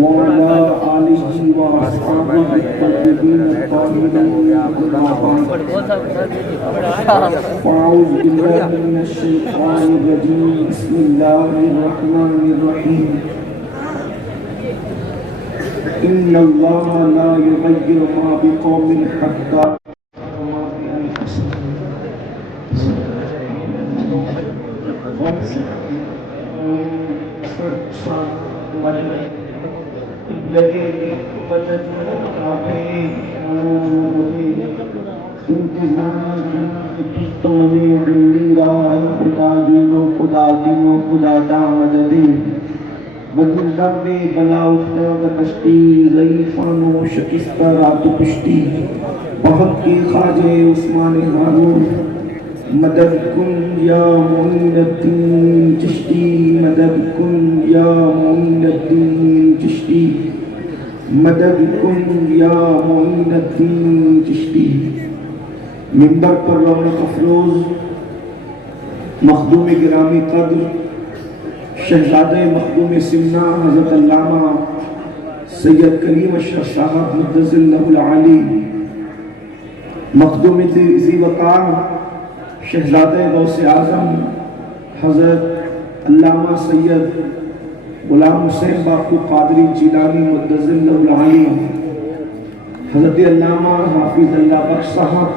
وعلى آله وأصحابه الطيبين الطاهرين. أعوذ بالله من الشيطان الرجيم. بسم الله الرحمن الرحيم. إن الله لا يغير ما بقوم حتى بہت کی خواجہ عثمان ہارون مدد کن یا معین الدین چشتی، مدد کن یا معین الدین چشتی، مدد کن یا معین الدین چشتی. منبر پر رونق افروز مخدوم گرامی قدر شہزادہ مخدوم سمنا حضرت علامہ سید کریم اشرف صاحب مقدس اللہ العالی، مخدوم ذی وقار شہزادہ غوث اعظم حضرت علامہ سید غلام حسین باقو قادری جیلانی مقدس اللہ العالی، حضرت علامہ حافظ اللہ بخش صاحب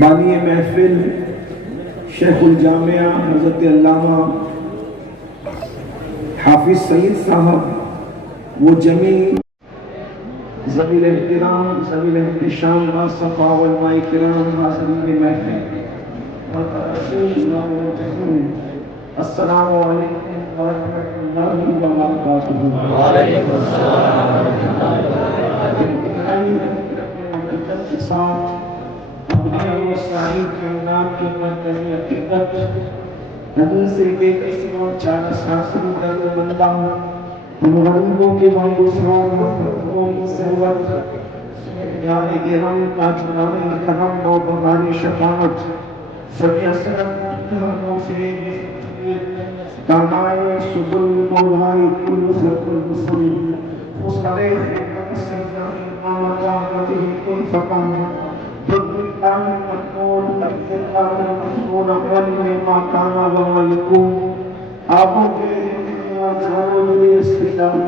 بانی محفل شیخ الجامعہ حضرت علامہ حافظ سید صاحب، وہ جمیع ذوی الاحترام ذوی الاحتشام باصفا علماء کرام حاضرین محفل، السلام علیکم ورحمۃ اللہ وبرکاتہ. وعلیکم السلام اپنے ساری کائنات کے مرکزی حقیقت حضرت سے بے کسی اور چار ساسری در بندہ غریبوں کے مانگوسان مفتوں کی سہولت یا اگرام تاجنان کرم و بغانی شفاعت سبی اسرم نوفی تانائے سبل مولائی کل فرقل مسلم مصرے سیدانی آمدامتی کن فقان ضد اللہ مطمون لفظ اللہ مطمون اول میں ماتانا وملکون آبوں کے جانوری استقلال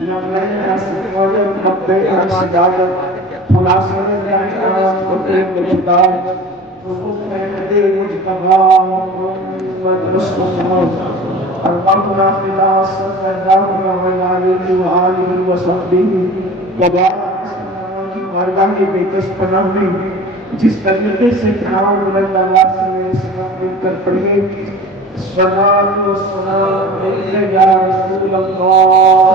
نمائن اسفاجر مقبے ارشدادت خلاصر جائیان قدر مجدار حضور محمد مجتبہ محمد مصطفیٰ اللہم خلا صلی اللہ علیہ وآلہ وصحبہ وبارک وارگاہ کی بیکس پناہ میں جس طریقے سے فرعون اللہ سے اسلام مل کر پڑھے الصلاة والسلام عليك يا رسول الله،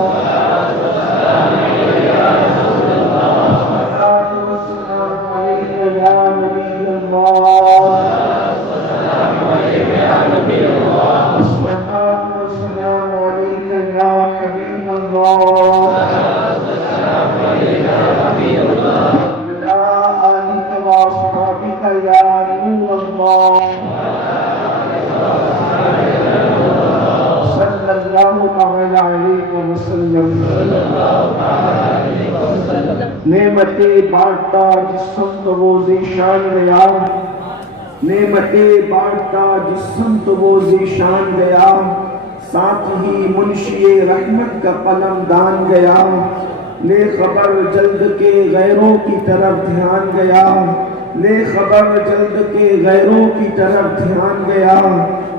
الصلاة والسلام عليك يا نبي الله، الصلاة والسلام عليك يا حبيب الله، وعلى آلك وأصحابك يا نور الله، صلی اللہ علیہ وسلم. نعمت بانٹتا جس سمت وہ ذیشان گیا، نعمت بانٹتا جس سمت وہ ذیشان گیا، ساتھ ہی منشی رحمت کا قلم دان گیا، لے خبر جلد کے غیروں کی طرف دھیان گیا، لے خبر جلد کے غیروں کی طرف دھیان گیا،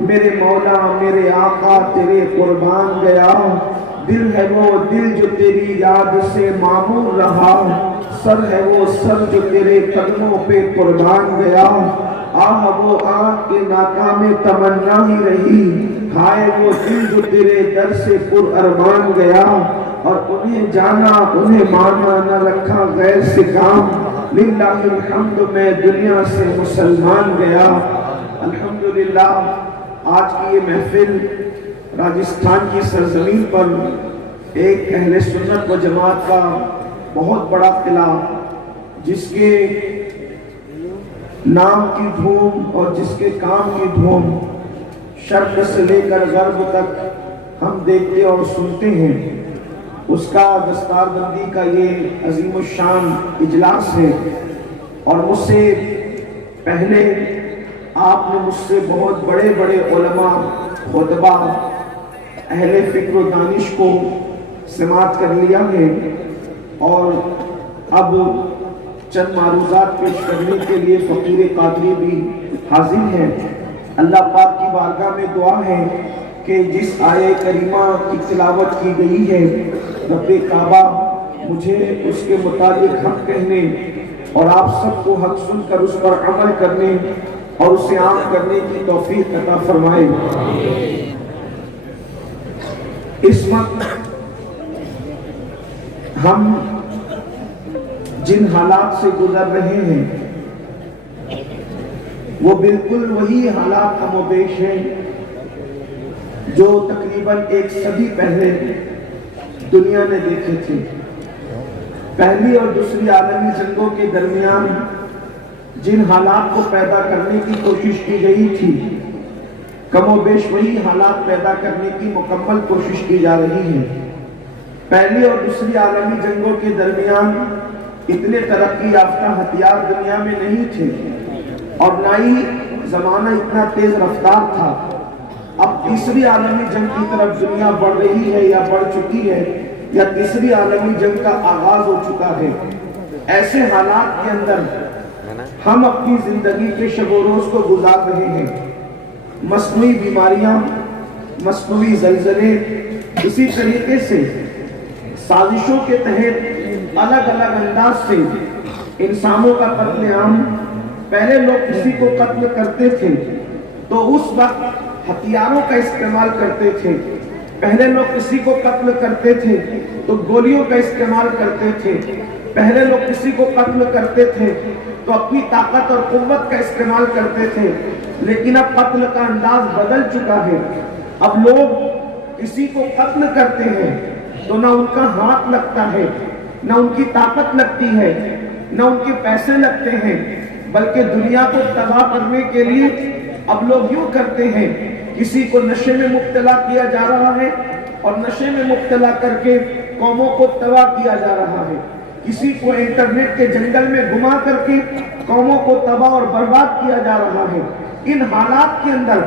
میرے مولا میرے آقا تیرے قربان گیا، دل ہے وہ دل جو تیری یاد سے معمور رہا، سر ہے وہ سر جو تیرے قدموں پہ قربان گیا، آہ وہ آنکھ کے ناکام تمنا ہی رہی، ہائے وہ دل جو تیرے در سے پر ارمان گیا، اور انہیں جانا انہیں مانا نہ رکھا غیر سے کام، للہ الحمد میں دنیا سے مسلمان گیا. الحمدللہ آج کی یہ محفل راجستھان کی سرزمین پر ایک اہل سنت و جماعت کا بہت بڑا قلعہ، جس کے نام کی دھوم اور جس کے کام کی دھوم شرق سے لے کر غرب تک ہم دیکھتے اور سنتے ہیں، اس کا دستار بندی کا یہ عظیم الشان اجلاس ہے۔ اور مجھ سے پہلے آپ نے مجھ سے بہت بڑے بڑے علماء، خطبہ، اہل فکر و دانش کو سماعت کر لیا ہے، اور اب چند معروضات پیش کرنے کے لیے فقیر قادری بھی حاضر ہیں۔ اللہ پاک کی بارگاہ میں دعا ہے کہ جس آیہ کریمہ کی تلاوت کی گئی ہے، رب کعبہ مجھے اس کے مطابق حق کہنے اور آپ سب کو حق سن کر اس پر عمل کرنے اور اسے عام کرنے کی توفیق عطا فرمائے۔ اس وقت ہم جن حالات سے گزر رہے ہیں وہ بالکل وہی حالات کم و بیش ہیں جو تقریباً ایک صدی پہلے دنیا نے دیکھے تھے۔ پہلی اور دوسری عالمی جنگوں کے درمیان جن حالات کو پیدا کرنے کی کوشش کی گئی تھی، کم و بیش وہی حالات پیدا کرنے کی مکمل کوشش کی جا رہی ہے۔ پہلی اور دوسری عالمی جنگوں کے درمیان اتنے ترقی یافتہ ہتھیار دنیا میں نہیں تھے، اور نہ ہی زمانہ اتنا تیز رفتار تھا۔ اب تیسری عالمی جنگ کی طرف دنیا بڑھ رہی ہے یا بڑھ چکی ہے، یا تیسری عالمی جنگ کا آغاز ہو چکا ہے۔ ایسے حالات کے اندر ہم اپنی زندگی کے شب و روز کو گزار رہے ہیں۔ مصنوعی بیماریاں، مصنوعی زلزلے، اسی طریقے سے سازشوں کے تحت الگ الگ انداز سے انسانوں کا قتل عام۔ پہلے لوگ کسی کو قتل کرتے تھے تو اس وقت ہتھیاروں کا استعمال کرتے تھے۔ پہلے لوگ کسی کو قتل کرتے تھے تو گولیوں کا استعمال کرتے تھے۔ پہلے لوگ کسی کو قتل کرتے تھے تو اپنی طاقت اور قوت کا استعمال کرتے تھے۔ لیکن اب قتل کا انداز بدل چکا ہے۔ اب لوگ کسی کو قتل کرتے ہیں تو نہ ان کا ہاتھ لگتا ہے، نہ ان کی طاقت لگتی ہے، نہ ان کے پیسے لگتے ہیں، بلکہ دنیا کو تباہ کرنے کے لیے اب لوگ یوں کرتے ہیں، کسی کو نشے میں مبتلا کیا جا رہا ہے اور نشے میں مبتلا کر کے قوموں کو تباہ کیا جا رہا ہے، کسی کو انٹرنیٹ کے جنگل میں گما کر کے قوموں کو تباہ اور برباد کیا جا رہا ہے۔ ان حالات کے اندر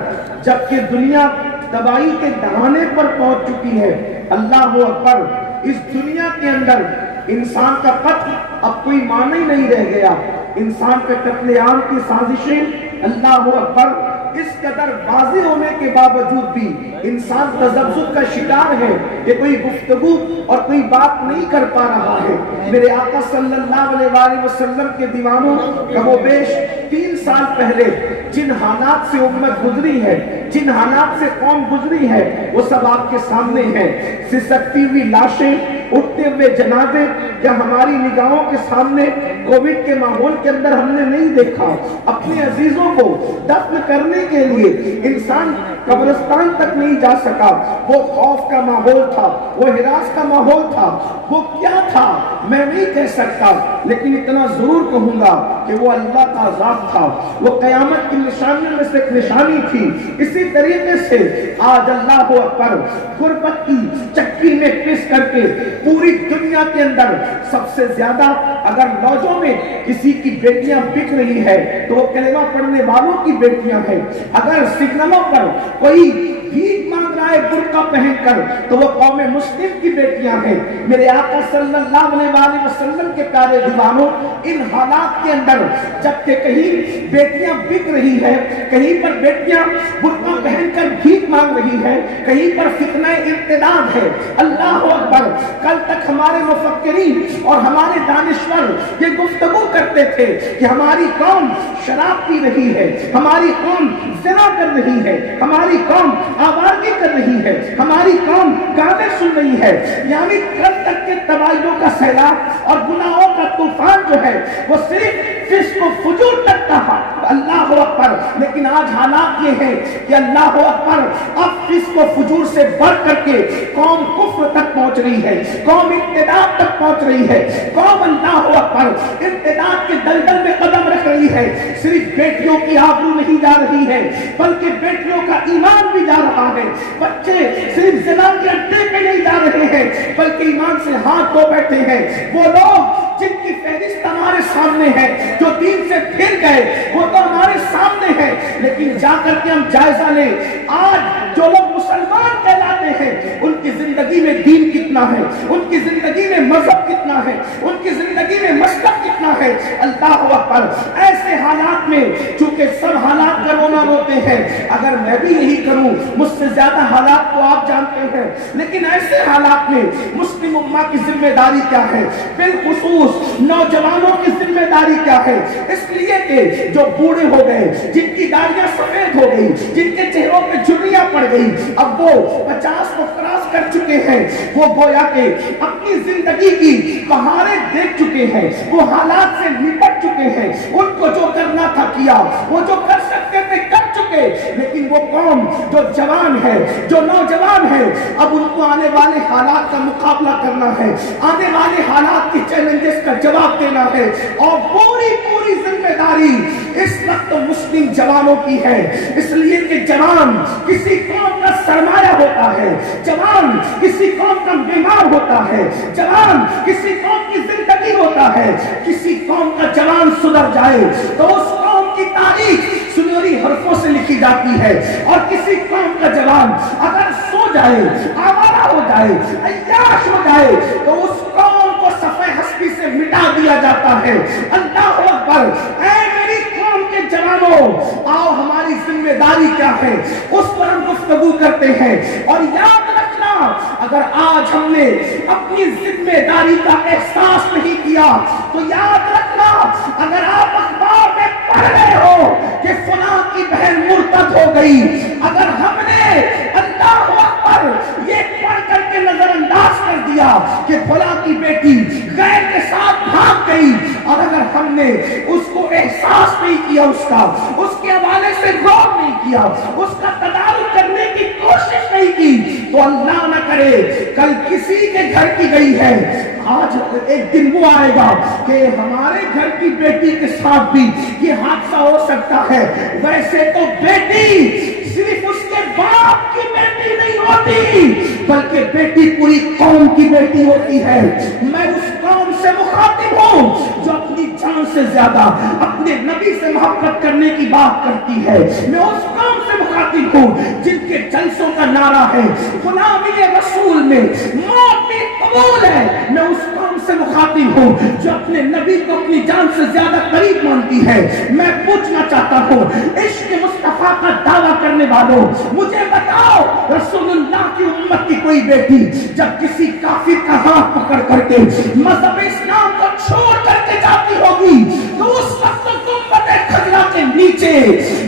جبکہ دنیا تباہی کے دہانے پر پہنچ چکی ہے، اللہ اکبر، اس دنیا کے اندر انسان کا قتل اب کوئی معنی ہی نہیں رہ گیا۔ انسان کے قتل عام کی سازشیں، اللہ اکبر، اس قدر واضح ہونے کے باوجود بھی انسان تذبذب کا شکار ہے کہ کوئی گفتگو اور کوئی بات نہیں کر پا رہا ہے۔ میرے آقا صلی اللہ علیہ وآلہ وسلم کے دیوانوں، کم و بیش 3 سال پہلے جن حالات سے امت گزری ہے، جن حالات سے قوم گزری ہے، وہ سب آپ کے سامنے ہیں۔ سسکتی ہوئی لاشیں، اٹھتے ہوئے جنازے، کیا ہماری نگاہوں کے سامنے کووڈ کے ماحول کے اندر ہم نے نہیں دیکھا؟ اپنے عزیزوں کو دفن کرنے کے لیے انسان قبرستان تک نہیں جا سکا۔ وہ خوف کا ماحول تھا، وہ ہراس کا ماحول تھا، وہ کیا تھا میں نہیں کہہ سکتا، لیکن اتنا ضرور کہوں گا کہ وہ اللہ کا عذاب تھا، وہ قیامت کی نشانیوں میں سے ایک نشانی تھی۔ اسی طریقے سے آج اللہ اکبر، غربت کی چکی میں پس کر کے پوری دنیا کے اندر سب سے زیادہ اگر لوجوں میں کسی کی بیٹیاں بک رہی ہے تو وہ کلمہ پڑھنے والوں کی بیٹیاں ہیں۔ اگر سگنلوں پر کوئی بھیک مانگ رہا ہے برقع پہن کر تو وہ قوم مسلم کی بیٹیاں ہیں۔ میرے آقا صلی اللہ علیہ وآلہ وسلم کے پیارے دیوانوں، ان حالات کے اندر جبکہ کہیں بیٹیاں بک رہی ہے، کہیں پر بیٹیاں برقع پہن کر بھیک مانگ رہی ہے، کہیں پر فتنہ ارتداد ہے، اللہ اکبر، کل تک ہمارے مفکرین اور ہمارے دانشور یہ گفتگو کرتے تھے کہ ہماری قوم شراب پی رہی ہے، ہماری قوم زنا کر رہی ہے، ہماری قوم آوارگی کر رہی ہے، ہماری قوم گانے سن رہی ہے، یعنی کل تک کے تباہیوں کا سیلاب اور گناہوں کا طوفان جو ہے وہ صرف فسق و فجور تک تھا، اللہ اکبر۔ لیکن آج حالات یہ ہے کہ اللہ اکبر، پر اب فسق و فجور سے بڑھ کر کے قوم کفر تک پہنچ رہی ہے، قوم ارتداد تک پہنچ رہی ہے، قوم اللہ اکبر ارتداد کے دلدل میں قدم رکھ رہی ہے۔ صرف بیٹیوں کی آبرو نہیں جا رہی ہے بلکہ بیٹیوں کا ایمان بھی جا رہا ہے۔ بچے صرف زنا کے اڈے پہ نہیں جا رہے ہیں بلکہ ایمان سے ہاتھ دھو بیٹھے ہیں۔ وہ لوگ جن کی فہرست ہمارے سامنے ہے، جو دین سے پھر گئے، وہ تو ہمارے سامنے ہے، لیکن جا کر کے ہم جائزہ لیں آج جو لوگ مسلمان کہلاتے ہیں ان کی زندگی میں دین کتنا ہے، ان کی زندگی میں مذہب کتنا ہے، ان کی زندگی میں مسلک کتنا ہے۔ اللہ اکبر۔ ایسے حالات میں چونکہ سب حالات کا رونا روتے ہیں، اگر میں بھی یہی کروں مجھ سے زیادہ حالات کو آپ جانتے ہیں، لیکن ایسے حالات میں مسلم امہ کی ذمہ داری کیا ہے، بالخصوص نوجوانوں کی ذمہ داری کیا ہے؟ اس لیے کہ جو بوڑھے ہو گئے، جن کی داڑیاں سفید ہو گئی، جن کے چہروں پہ جھریاں پڑ گئی، اب وہ 50 کو کراس کر چکے ہیں، وہ گویا کہ اپنی زندگی کی بہاریں دیکھ چکے ہیں، وہ حالات سے نپٹ چکے ہیں، ان کو جو کرنا تھا کیا، وہ جو کر سکتے تھے کر چکے، لیکن وہ قوم جو جوان ہے، جو نوجوان ہے، اب ان کو آنے والے حالات کا مقابلہ کرنا ہے، آنے والے حالات کی چیلنجز کا جواب دینا ہے، اور پوری ذمہ داری اس وقت مسلم جوانوں کی ہے۔ اس لیے کہ جوان کسی قوم کا سرمایہ ہوتا ہے، جوان کسی قوم کا بیمار ہوتا ہے، جوان کسی قوم کی زندگی ہوتا ہے۔ کسی قوم کا جوان سدھر جائے تو اس قوم کی تاریخ سنہری حرفوں سے لکھی جاتی ہے، اور کسی قوم کا جوان اگر سو جائے، آوارہ ہو جائے، عیاش ہو جائے تو اس قوم کو صفحہ ہستی سے مٹا دیا جاتا ہے۔ اللہ اکبر۔ اے میری قوم کے جوانوں، آؤ ہماری ذمہ داری کیا ہے اس پر ہم گفتگو کرتے ہیں، اور یاد رکھنا اگر آج ہم نے اپنی ذمہ داری کا احساس نہیں کیا تو یاد رکھنا اگر آپ اخبار میں پڑھ رہے ہو کہ فلاں کی بہن مرتد ہو گئی، اگر ہم نے اللہ اکبر یہ پڑھ کر کے نظر انداز کر دیا کہ فلاں کی بیٹی غیر کے ساتھ بھاگ گئی، اور اگر ہم نے اس کو احساس نہیں کیا، اس کے حوالے سے غور نہیں کیا، اس کا تدارک کرنے کی کوشش نہیں کی، تو اللہ نہ کرے کل کسی کے گھر کی گئی ہے، آج ایک دن وہ آئے گا کہ ہمارے گھر کی بیٹی کے ساتھ بھی یہ حادثہ ہو سکتا ہے۔ ویسے تو بیٹی صرف اس کے باپ کی بیٹی نہیں ہوتی بلکہ بیٹی پوری قوم کی بیٹی ہوتی ہے۔ میں اس قوم سے مخاطب ہوں جو اپنی جان سے زیادہ اپنے نبی سے محبت کرنے کی بات کرتی ہے۔ میں اس قوم سے مخاطب ہوں جن کے جلسوں کا نعرہ ہے غلامی رسول میں موت بھی قبول ہے۔ میں اس قوم سے مخاطب ہوں جو اپنے نبی کو اپنی جان سے زیادہ قریب مانتی ہے۔ میں پوچھنا چاہتا ہوں عشق مصطفیٰ کا دعویٰ کرنے والوں، مجھے بتاؤ رسول اللہ کی امت کی کوئی بیٹی جب کسی کافر کا ہاتھ پکڑ کر کے مذہب اسلام کو چھوڑ کر کے جاتی ہوگی تو اس وقت گنبد خضرا کے نیچے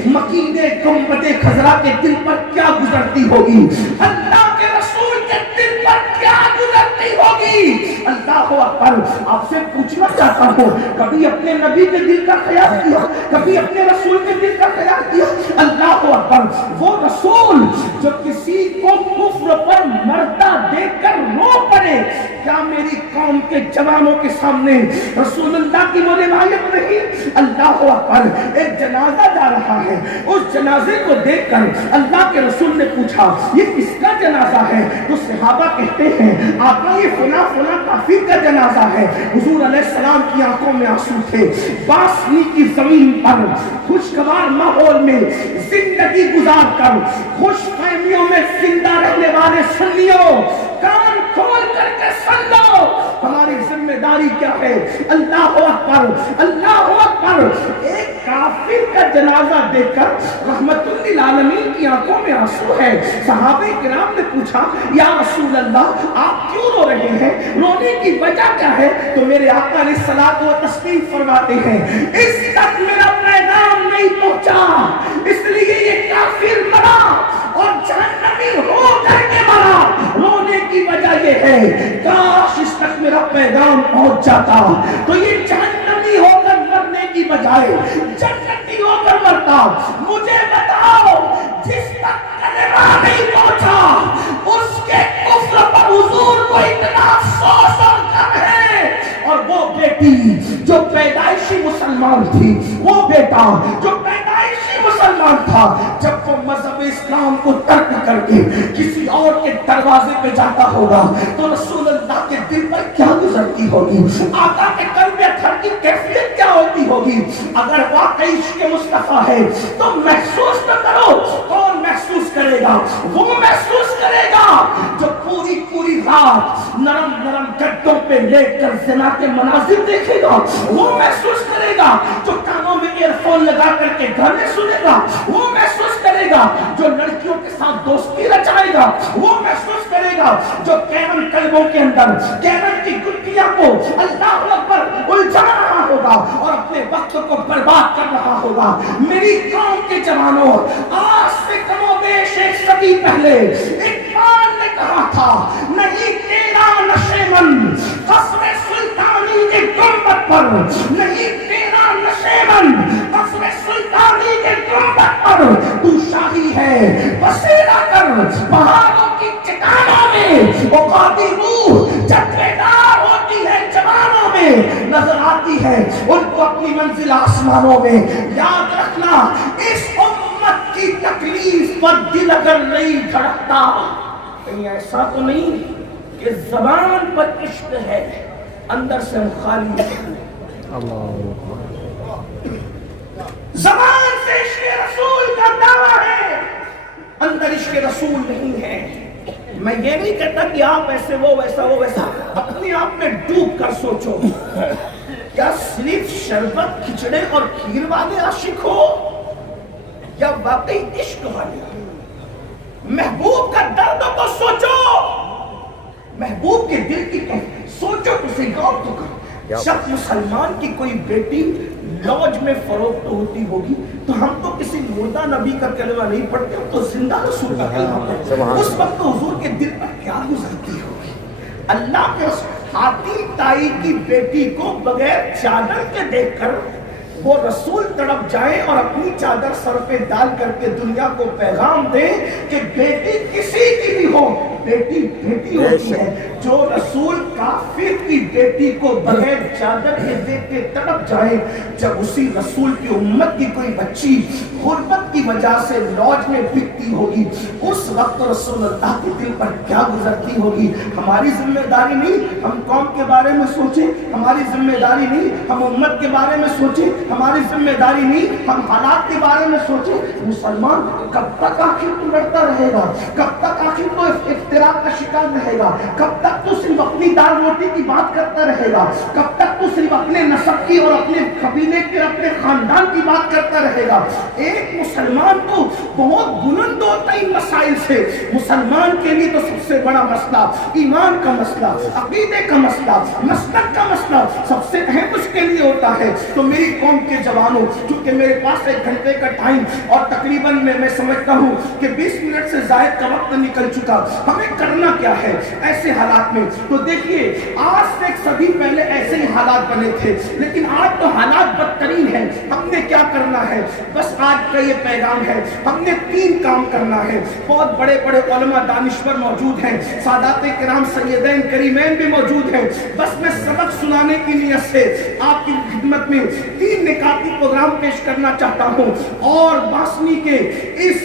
مکین گنبد خضرا کے دل پر کیا گزرتی ہوگی، اللہ کے رسول کے دل پر کیا گزرتی ہوگی۔ اللہ اکبر۔ آپ سے پوچھنا چاہتا ہوں کبھی اپنے نبی کے دل کا خیال کیا، کبھی اپنے رسول کے دل کا خیال کیا؟ اللہ اکبر۔ وہ رسول جو کسی کو کفر پر مردہ دیکھ کر رو پڑے، کیا میری قوم کے جوانوں کے سامنے رسول اللہ کی وہ روایت نہیں؟ اللہ اکبر۔ ایک جنازہ جا رہا ہے، اس جنازے کو دیکھ کر اللہ کے رسول نے پوچھا یہ کس کا جنازہ ہے؟ تو صحابہ کہتے ہیں آقا یہ فلاں فلاں کافر کا جنازہ ہے۔ حضور علیہ السلام کی آنکھوں میں آنسو تھے۔ باسنی کی زمین پر خوشگوار ماحول میں زندگی گزار کر خوش فہمیوں میں زندہ رہنے والے سنیوں، کان کھول کر کے سن لو ہماری ذمہ داری کیا ہے۔ اللہ اکبر، اللہ اکبر۔ ایک کافر کا جنازہ دیکھ کر رحمت للعالمین کی آنکھوں میں آنسو ہے۔ صحابہ کرام نے پوچھا یا رسول اللہ آپ کیوں رو رہے ہیں، رونے کی وجہ کیا ہے؟ تو میرے آقا علیہ الصلوۃ والتسلیم فرماتے ہیں اس تک میرا پیغام نہیں پہنچا، اس لیے یہ کافر مرا اور جہنمی ہو کر کے مرا۔ رونے کی وجہ یہ ہے کاش اس تک میرا پیغام پہنچ جاتا تو یہ جہنمی ہو کر مرنے کی بجائے جنتی ہو کر مرتا۔ مجھے بتاؤ جس تک کلمہ پیغام نہیں پہنچا، اس کے کفر پر حضور کو اتنا افسوس اور غم ہے۔ اور وہ بیٹی جو پیدائشی مسلمان تھی، وہ بیٹا جو پیدائشی مسلمان تھا، جب وہ مذہب اسلام کو ترک کر کے کسی اور کے دروازے پہ جاتا ہوگا تو رسول اللہ کے دل پر کیا گزرتی ہوگی، آقا کے قلب اطہر کی کیفیت کیا ہوتی ہوگی۔ اگر واقعی عشق مصطفیٰ ہے تو محسوس نہ کرو، کون محسوس کرے گا؟ وہ محسوس کرے گا جو پوری پوری رات نرم نرم گدوں پہ لیٹ کر زنا کے مناظر دیکھے گا، وہ محسوس کرے گا جو کانوں میں ایئر فون لگا کر کے گانے سنے گا، وہ محسوس کرے گا جو لڑکیوں کے ساتھ دوستی رچائے گا، وہ محسوس کرے گا جو کیمن کلبوں کے اندر کیمن کی گٹیاں کو اللہ اکبر الجھا رہا ہوگا اور اپنے وقت کو برباد کر رہا ہوگا۔ میری قوم کے جوانوں، آج سے کم و بیش ایک صدی پہلے اقبال نے کہا تھا، نہیں تیرا نشے من قصر سلطانی کے گنبد پر، نہیں تیرا نشے من قصر سلطانی کے گنبد پر، تو شاہی ہے بسیرا کر پہاڑوں کی چٹانوں میں، اوقاتی روح جب بیدار ہوتی ہے جوانوں میں، نظر آتی ہے ان کو اپنی منزل آسمانوں میں۔ یاد رکھنا، اس امت کی تکلیف پر دل اگر نہیں دھڑکتا، کہیں ایسا تو نہیں کہ زبان پر عشق ہے اندر سے ہم خالی ہیں۔ زبان سے عشق رسول کا دعویٰ ہے، اندر عشق رسول نہیں ہے۔ میں یہ نہیں کہتا کہ آپ ایسے وہ ویسا وہ ویسا، اپنے آپ میں ڈوب کر سوچو، کیا صرف شربت کھچڑے اور کھیر والے عاشق ہو یا واقعی عشق والے؟ محبوب کا درد تو سوچو، محبوب کے دل کی سوچو، اسے غور تو کرو۔ جب مسلمان کی کوئی بیٹی لوج میں فروخت ہوتی ہوگی تو ہم تو کسی مردہ نبی کا کلمہ نہیں پڑھتے، ہم تو زندہ رسول کا کلمہ پڑھتے ہیں۔ اس وقت تو حضور کے دل پر کیا گزرتی ہوگی؟ اللہ کے حاتم تائی کی بیٹی کو بغیر چادر کے دیکھ کر وہ رسول تڑپ جائیں اور اپنی چادر سر پہ ڈال کر کے دنیا کو پیغام دیں کہ بیٹی کسی کی بھی ہو، بیٹی بیٹی ہوتی ہے۔ جو رسول کافر کی بیٹی کو بغیر چادر کے دیکھ کے تڑپ جائے، جب اسی رسول کی امت کی کوئی بچی غربت کی وجہ سے لاج میں بکتی ہوگی، اس وقت رسول اللہ کے دل پر کیا گزرتی ہوگی؟ ہماری ذمہ داری نہیں ہم قوم کے بارے میں سوچیں، ہماری ذمہ داری نہیں ہم امت کے بارے میں سوچیں، ہماری ذمہ داری نہیں ہم حالات کے بارے میں سوچیں۔ مسلمان کب تک آخر تو لڑتا رہے گا؟ کب تک آخر تو افتراق کا شکار رہے گا؟ کب تک تو صرف اپنی دال روٹی کی بات کرتا رہے گا؟ کب تک تو صرف اپنے نسب کی اور اپنے قبیلے کے اپنے خاندان کی بات کرتا رہے گا؟ ایک مسلمان تو بہت بلند ہوتا ہے ان مسائل سے۔ مسلمان کے لیے تو سب سے بڑا مسئلہ ایمان کا مسئلہ، عقیدے کا مسئلہ، مسلک کا مسئلہ سب سے اہم اس کے لیے ہوتا ہے۔ تو میری قوم کے جوانوں، چونکہ میرے پاس 1 گھنٹے کا ٹائم اور تقریباً میں سمجھتا ہوں کہ 20 منٹ سے زائد کا وقت نکل چکا، ہمیں کرنا کیا ہے ایسے حالات میں؟ تو دیکھیے، آج سے 1 صدی پہلے ایسے ہی حالات بنے تھے، لیکن آج تو حالات بدترین ہیں۔ ہم نے کیا کرنا ہے؟ بس آج کا یہ پیغام ہے، ہم نے 3 کام کرنا ہے۔ بہت بڑے بڑے علماء دانشور موجود ہیں، سادات کرام سیدین کریمین بھی موجود ہیں۔ بس میں سبق سنانے کی نیت سے آپ کی خدمت میں 3 نکاتی پروگرام پیش کرنا چاہتا ہوں، اور باسنی کے اس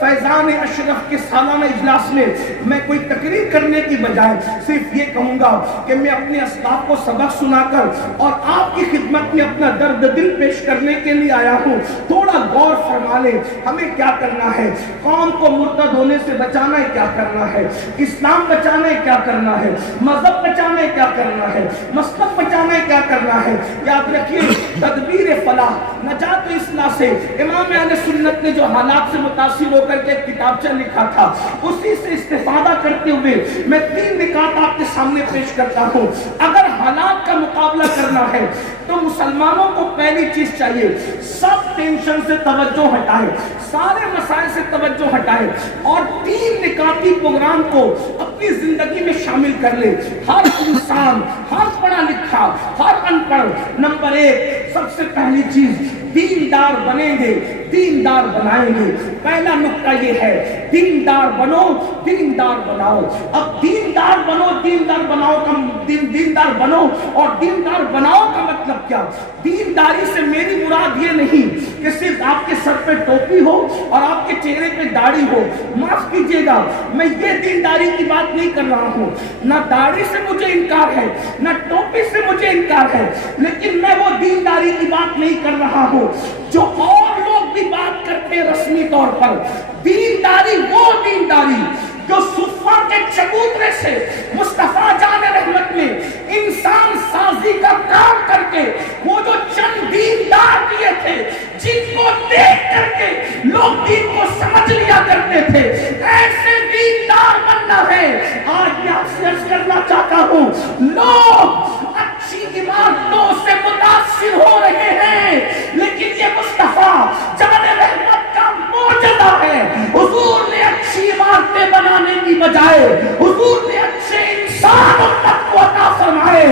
فیضان اشرف کے سالانہ اجلاس میں میں کوئی تقریر کرنے کی بجائے صرف یہ کہوں گا کہ میں اپنے اسلاف کو سبق سنا کر اور آپ کی خدمت میں اپنا درد دل پیش کرنے کے لیے آیا ہوں۔ تھوڑا غور فرما لیں، ہمیں کیا کرنا ہے؟ قوم کو مرتد ہونے سے بچانا ہے، کیا کرنا ہے؟ اسلام بچانا ہے، کیا کرنا ہے؟ مذہب بچانا ہے، کیا کرنا ہے؟ مسلک بچانا ہے، کیا کرنا ہے؟ یاد رکھیے، تدبیر فلاح نجات اصلاح سے امام اہل سنت نے جو حالات سے متاثر ہو کر کے ایک کتابچہ لکھا تھا، اسی سے استفادہ کرتے ہوئے میں 3 نکات آپ کے سامنے پیش کرتا ہوں۔ اگر حالات کا مقابلہ کرنا ہے تو مسلمانوں کو پہلی چیز چاہیے، سب ٹینشن سے توجہ ہٹائے، سارے مسائل سے توجہ ہٹائے اور 3 نکاتی پروگرام کو اپنی زندگی میں شامل کر لے۔ ہر انسان، ہر پڑھا لکھا، ہر ان پڑھ، نمبر 1 سب سے پہلی چیز، دیندار بنیں گے، دیندار بنائیں گے۔ پہلا نقطہ یہ ہے، دیندار بنو، دیندار بناؤ۔ اب دیندار بنو، دیندار بناؤ کا دیندار بنو اور دیندار بناؤ کا مطلب کیا؟ دینداری سے میری مراد یہ نہیں کہ صرف آپ کے سر پہ ٹوپی ہو اور آپ کے چہرے پہ داڑھی ہو۔ معاف کیجیے گا، میں یہ دینداری کی بات نہیں کر رہا ہوں۔ نہ داڑھی سے مجھے انکار ہے، نہ ٹوپی سے مجھے انکار ہے، لیکن میں وہ دینداری کی بات نہیں کر رہا ہوں جو اور لوگ بھی بات کرتے ہیں رسمی طور پر۔ دینداری وہ دینداری جو صفہ کے چبوترے سے مصطفیٰ جان رحمت نے انسان سازی کا کام کر کے وہ جو چند دیندار دیے تھے جن کو دیکھ کر کے لوگ دین کو سمجھ لیا کرتے تھے، ایسے دیندار بننا ہے۔ آج میں آپ سے عرض کرنا چاہتا ہوں، لوگ اچھی عمارتوں سے متاثر ہو رہے ہیں، لیکن یہ مصطفیٰ جان رحمت کا معجزہ ہے۔ حضور نے اچھی عمارتیں بنانے کی بجائے حضور نے اچھے انسان امت کو عطا فرمائے۔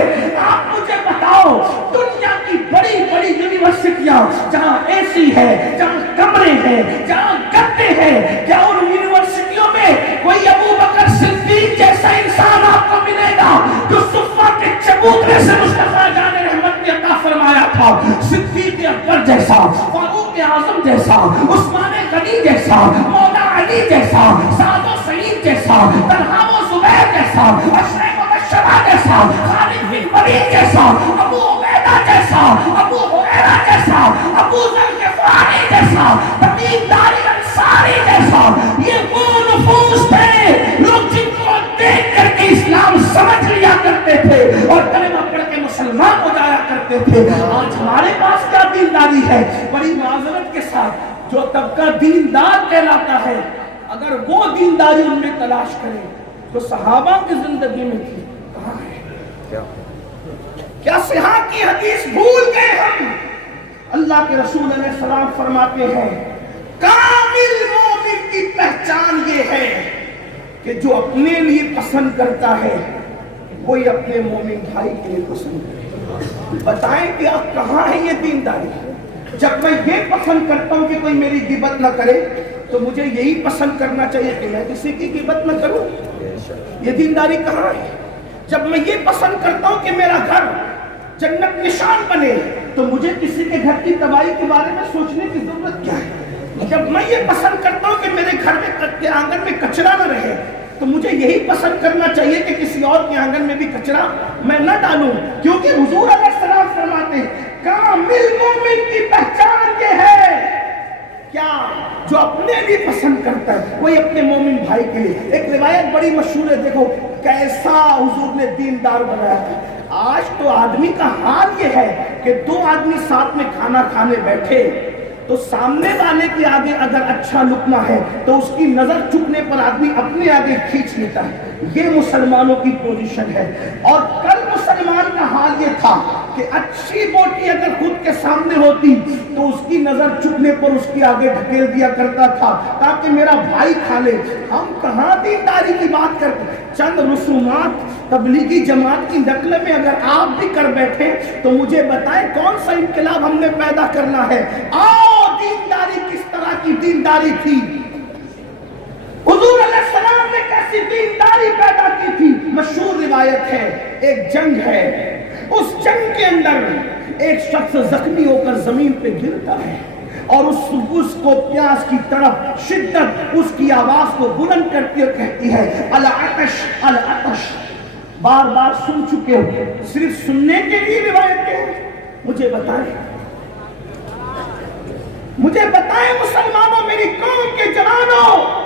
آپ مجھے بتاؤ، دنیا کی بڑی بڑی یونیورسٹیاں جہاں اے سی ہے، جہاں کمرے ہیں، جہاں گدے ہیں، کیا ان یونیورسٹیوں میں کوئی ابو بکر صدیق جیسا انسان آپ کو ملے گا جو صفہ کے چبوترے سے مصطفیٰ جان رحمت نے عطا فرمایا تھا؟ صدیق اکبر جیسا، فاروق اعظم جیسا، عثمان غنی جیسا، مولا علی جیسا، سعد و سعید جیسا، طلحہ و زبیر جیسا، عشرہ مبشرہ جیسا، خالد بن ولید جیسا، ابو عبیدہ جیسا، ابو ہریرہ جیسا، ابو ذر غفاری جیسا، دیندار انصاری جیسا، یہ وہ نفوس تھے لوگ جن کو دیکھ کر کے اسلام سمجھ لیا کرتے تھے اور کلمہ پڑھ کے مسلمان ہو جایا کرتے تھے۔ آج ہمارے پاس کیا دینداری ہے؟ بڑی معذرت کے ساتھ جو طبقہ دیندار کہلاتا ہے، اگر وہ دینداری ان میں تلاش کریں تو صحابہ کی زندگی میں تھی، کہاں ہے؟ کیا صحاح کی حدیث بھول گئے ہم؟ اللہ کے رسول علیہ السلام فرماتے ہیں، کامل مومن کی پہچان یہ ہے کہ جو اپنے لیے پسند کرتا ہے وہی اپنے مومن بھائی کے لیے پسند کرے۔ بتائیں کہ آپ کہاں ہے یہ دینداری؟ جب میں یہ پسند کرتا ہوں کہ کوئی میری غیبت نہ کرے تو مجھے یہی پسند کرنا چاہیے کہ میں کسی کی غیبت نہ کروں۔ یہ دینداری کہاں ہے؟ جب میں یہ پسند کرتا ہوں کہ میرا گھر جنت نشان بنے تو مجھے کسی کے گھر کی تباہی کے بارے میں سوچنے کی ضرورت کیا ہے؟ جب میں یہ پسند کرتا ہوں کہ میرے گھر میں آنگن میں کچرا نہ رہے تو مجھے یہی پسند کرنا چاہیے کہ کسی اور کے آنگن میں بھی کچرا میں نہ ڈالوں، کیونکہ حضور علیہ السلام فرماتے ہیں کامل مومن کی پہچان یہ ہے کیا جو اپنے لیے پسند کرتا ہے وہی اپنے مومن بھائی کے لیے۔ ایک روایت بڑی مشہور ہے، دیکھو کیسا حضور نے دیندار بنایا تھا۔ آج تو آدمی کا حال یہ ہے کہ دو آدمی ساتھ میں کھانا کھانے بیٹھے تو سامنے والے کے آگے اگر اچھا لقمہ ہے تو اس کی نظر چکنے پر آدمی اپنے آگے کھینچ لیتا ہے۔ یہ مسلمانوں کی پوزیشن ہے۔ اور کل مسلمان کا حال یہ تھا کہ اچھی بوٹی اگر خود کے سامنے ہوتی تو اس کی نظر چکنے پر اس کی آگے ڈھکیل دیا کرتا تھا تاکہ میرا بھائی کھا لے۔ ہم کہاں دینداری کی بات کرتے؟ چند رسومات تبلیغی جماعت کی نقل میں اگر آپ بھی کر بیٹھے تو مجھے بتائیں کون سا انقلاب ہم نے پیدا کرنا ہے؟ دینداری کس طرح کی دینداری تھی؟ حضور علیہ السلام نے کیسی دینداری پیدا کی تھی؟ مشہور روایت ہے، ایک جنگ ہے، اس جنگ کے اندر ایک شخص زخمی ہو کر زمین پہ گرتا ہے اور اس کو پیاس کی طرف شدت اس کی آواز کو بلند کرتی اور کہتی ہے العطش العطش۔ بار بار سن چکے ہو، صرف سننے کے لیے روایتیں؟ مجھے بتائیں مسلمانوں، میری قوم کے جوانوں،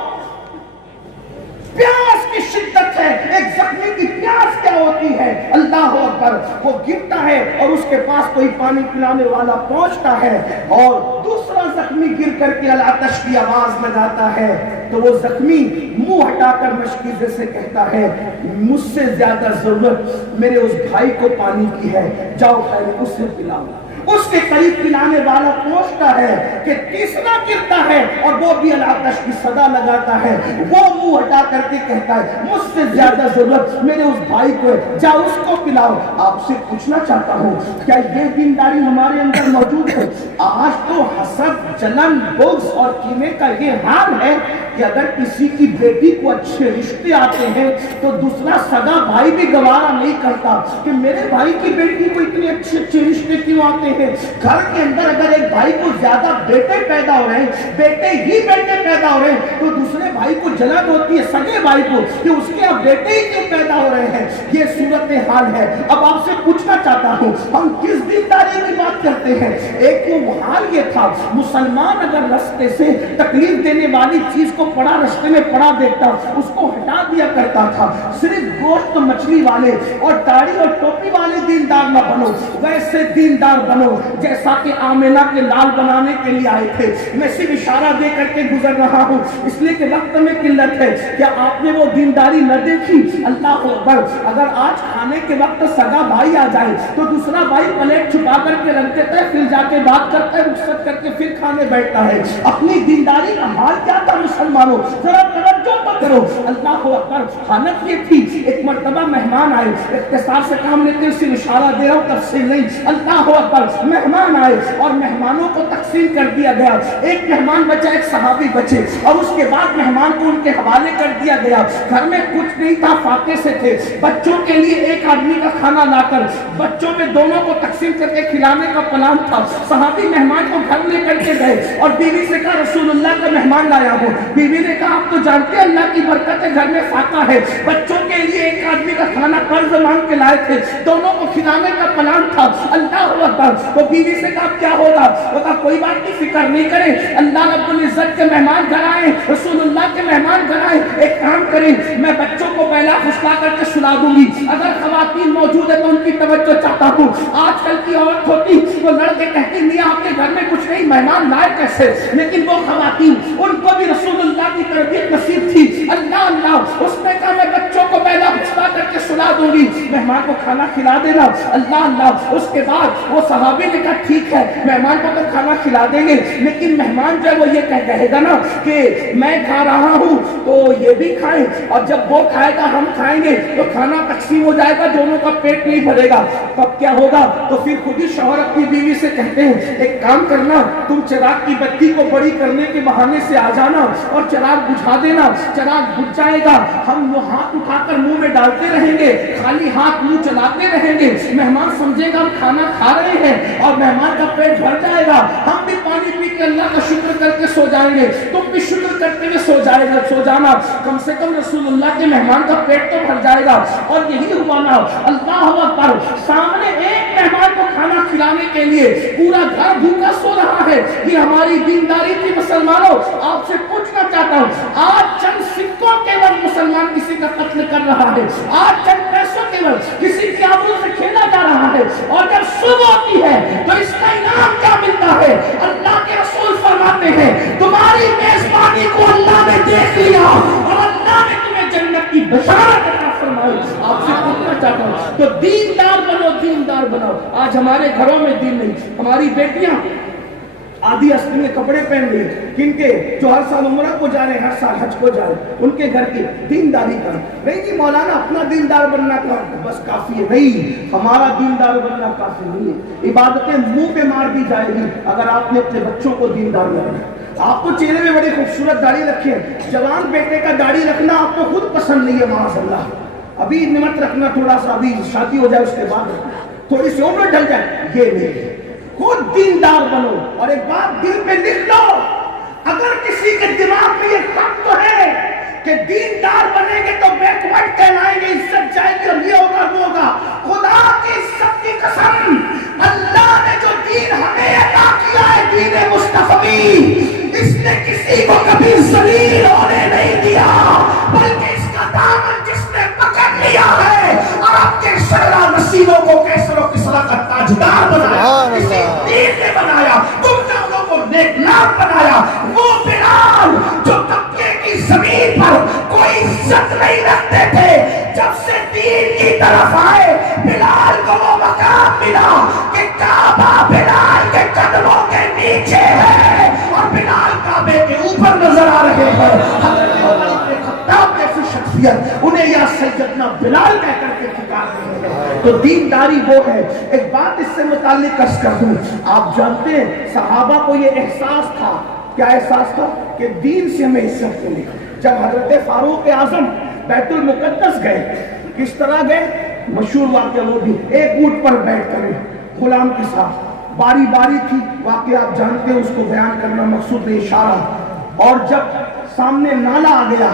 پیاس کی شدت ہے، ایک زخمی کی پیاس کیا ہوتی ہے؟ اللہ اکبر، وہ گرتا ہے اور اس کے پاس کوئی پانی پلانے والا پہنچتا ہے اور دوسرا زخمی گر کر کے العطش کی آواز لگاتا ہے تو وہ زخمی منہ ہٹا کر مشکیزے سے کہتا ہے مجھ سے زیادہ ضرورت میرے اس بھائی کو پانی کی ہے، جاؤ پہلے اسے پلاؤ۔ اس کے قریب پلانے والا پوچھتا ہے کہ تیسرا گرتا ہے اور وہ بھی العطش کی صدا لگاتا ہے، وہ منہ ہٹا کر کے کہتا ہے مجھ سے زیادہ ضرورت میرے اس بھائی کو ہے، جا اس کو پلاؤ۔ آپ سے پوچھنا چاہتا ہوں کیا یہ دینداری ہمارے اندر موجود ہے؟ آج تو حسد، جلن، بغض اور کینے کا یہ حال ہے کہ اگر کسی کی بیٹی کو اچھے رشتے آتے ہیں تو دوسرا سگا بھائی بھی گوارا نہیں کرتا کہ میرے بھائی کی بیٹی کو اتنے اچھے رشتے کیوں آتے ہیں۔ گھر کے اندر اگر ایک بھائی کو زیادہ بیٹے پیدا ہو رہے ہیں، بیٹے ہی بیٹے پیدا ہو رہے ہیں، تو دوسرے بھائی کو جلن ہوتی ہے، سگے بھائی کو، کہ اس کے اب بیٹے ہی کیوں پیدا ہو رہے ہیں۔ یہ صورتحال ہے۔ اب آپ سے پوچھنا چاہتا ہوں ہم کس دینداری کی بات کرتے ہیں؟ ایک وہ حال یہ تھا مسلمان اگر رستے سے تکلیف دینے والی چیز کو پڑا رستے میں پڑا دیکھتا اس کو ہٹا دیا کرتا تھا۔ صرف گوشت مچھلی والے اور داڑھی اور ٹوپی والے دیندار نہ بنو، ویسے دیندار بنو جیسا کہ آمینہ کے لال بنانے کے لیے آئے تھے۔ میں صرف اشارہ دے کر کے گزر رہا ہوں اس لیے کہ وقت میں قلت ہے۔ کیا آپ نے وہ دینداری نہ دیکھی؟ اللہ اکبر، اگر آج کھانے کے وقت سگا بھائی آ جائے تو دوسرا بھائی پلیٹ چھپا کر کے رکھ دیتا ہے، پھر جا کے بات کرتا ہے، رخصت کر کے پھر کھانے بیٹھتا ہے۔ اپنی دینداری کا حال کیا تھا مسلمانوں؟ ذرا توجہ تو کرو۔ اللہ اکبر، حالت یہ تھی ایک مرتبہ مہمان آئے، اختصار سے کام لیتے ہیں، صرف اشارہ دے رہا ہوں تفصیل نہیں۔ اللہ اکبر، مہمان آئے اور مہمانوں کو تقسیم کر دیا گیا۔ ایک مہمان بچا، ایک صحابی بچے، اور اس کے بعد مہمان کو ان کے حوالے کر دیا گیا۔ گھر میں کچھ نہیں تھا، فاقے سے تھے۔ بچوں کے لیے ایک آدمی کا کھانا لا کر بچوں میں دونوں کو تقسیم کر کے کھلانے کا پلان تھا۔ صحابی مہمان کو گھر لے کر کے گئے اور بیوی سے کہا رسول اللہ کا مہمان لایا ہوں۔ بیوی نے کہا آپ تو جانتے ہیں اللہ کی برکت ہے، گھر میں فاقہ ہے، بچوں کے لیے ایک آدمی کا کھانا قرض مانگ کے لائے تھے، دونوں کو کھلانے کا پلان تھا۔ اللہ اکبر، تو بیوی سے کہا کیا ہوگا؟ وہ کہا کوئی بات نہیں، فکر نہیں کریں، اللہ رب العزت کے مہمان گھر آئے، رسول اللہ کے مہمان گھر آئے، ایک کام کریں میں بچوں کو پہلا پھسلا کر کے سلا دوں گی، اگر خواتین موجود ہے تو ان کی توجہ چاہتا ہوں۔ آج کل کی عورت ہوتی وہ لڑکے کہتی نہیں آپ کے گھر میں کچھ نہیں، مہمان لائے کیسے؟ لیکن وہ خواتین ان کو بھی رسول اللہ کی تربیت نصیب تھی۔ اللہ اللہ، اس نے کہا میں بچوں کو پہلا پھسلا کر کے سلا دوں گی، مہمان کو کھانا کھلا دینا۔ اللہ اللہ، اس کے بعد وہ صحابی نے کہا ٹھیک ہے مہمان کو تو کھانا کھلا دیں گے، لیکن مہمان جب وہ یہ کہے گا نا کہ میں کھا رہا ہوں تو یہ بھی کھائیں، اور جب وہ کھائے گا ہم کھائیں گے تو کھانا تقسیم ہو جائے گا، دونوں کا پیٹ نہیں بھرے گا، تب کیا ہوگا؟ تو پھر خود ہی شوہر اپنی بیوی سے کہتے ہیں ایک کام کرنا، تم چراغ کی بتی کو بڑی کرنے کے بہانے سے آ جانا اور چراغ بجھا دینا، چراغ بجھ جائے گا، ہم وہ ہاتھ اٹھا کر منہ میں ڈالتے رہیں گے، خالی ہاتھ منہ چلاتے رہیں گے، مہمان سمجھے گا ہم کھانا کھا رہے ہیں اور مہمان کا پیٹ بھر جائے گا، ہم بھی پانی پی کے اللہ کا شکر کر کے سو جائیں گے، تم بھی شکر کرتے ہوئے سو جانا، کم سے کم رسول اللہ کے مہمان کا پیٹ تو بھر جائے گا۔ اور یہی ہوا نا، اللہ اکبر، سامنے ایک مہمان کو کھانا کھلانے کے لیے پورا گھر بھوکا سو رہا ہے۔ یہ ہماری دینداری تھی مسلمانوں۔ آپ سے پوچھنا چاہتا ہوں آج چند سکوں کے وقت مسلمان کسی کا قتل کر رہا ہے، آج چند پیسوں کے وقت کسی کی آبرو سے کھیلا جا رہا ہے، اور جب صبح ہوتی ہے تو اس کا انعام کیا ملتا ہے؟ اللہ کے رسول فرماتے ہیں تمہاری میزبانی کو اللہ نے دیکھ لیا اور اللہ نے تمہیں جنت کی بشارت عطا فرمائی۔ آپ سے پوچھنا چاہتا ہوں تو دیندار بنو، دیندار بنو۔ آج ہمارے گھروں میں دین نہیں، ہماری بیٹیاں آدھی استی میں کپڑے پہن لی، کن کے جو ہر سال عمرہ کو جا رہے ہیں، ہر سال حج کو جا رہے ہیں، ان کے گھر کی دینداری کا نہیں جی مولانا اپنا دیندار بننا بس کافی ہے، نہیں، ہمارا دیندار بننا کافی نہیں ہے۔ عبادتیں منہ پہ مار دی جائے گی اگر آپ نے اپنے بچوں کو دیندار بنانا۔ آپ کو چہرے میں بڑی خوبصورت داڑھی رکھی ہے، جوان بیٹے کا داڑھی رکھنا آپ کو خود پسند نہیں ہے، معاذ اللہ، ابھی نمت رکھنا، تھوڑا سا ابھی شادی ہو جائے اس کے بعد رکھنا، تھوڑی سی عمر ڈل جائے، یہ نہیں۔ خود دیندار بنو، اور ایک بات دل پہ لکھ لو، اگر کسی کے دماغ میں یہ فکر تو ہے کہ دیندار بنیں گے تو بیکورڈ کہلائیں گے، عزت جائے گی اور یہ ہوگا وہ ہوگا، خدا کی عزت کی قسم، اللہ نے جو دین ہمیں عطا کیا ہے دین مصطفی، اس نے کسی کو کبھی ذلیل ہونے نہیں دیا، بلکہ اس کا دامن جس نے پکڑ لیا ہے آپ کے شرع نصیبوں کو کیسر و کسرا کا تاجدار بنایا، اسی دین نے بنایا، گمراہوں کو نیکلام بنایا، وہ بلال جو تکیے کی زمین پر کوئی عزت نہیں رکھتے تھے، جب سے دین کی طرف آئے بلال کو وہ مقام ملا کہ کعبہ بلال شخصیت انہیں یا سیدنا بلال کہہ کر کے پکار رہے ہیں. تو دینداری وہ ہے. ایک بات اس سے متعلق عرض کر دوں, آپ جانتے ہیں صحابہ کو یہ احساس تھا, کیا احساس تھا, کہ دین سے ہمیں عزت ملی. جب حضرت فاروق اعظم بیت المقدس گئے, کس طرح گئے؟ مشہور واقعہ وہ بھی, ایک اونٹ پر بیٹھ کر غلام کے ساتھ, باری باری تھی, واقعہ آپ جانتے ہیں, اس کو بیان کرنا مقصود اشارہ. اور جب سامنے نالا آ گیا,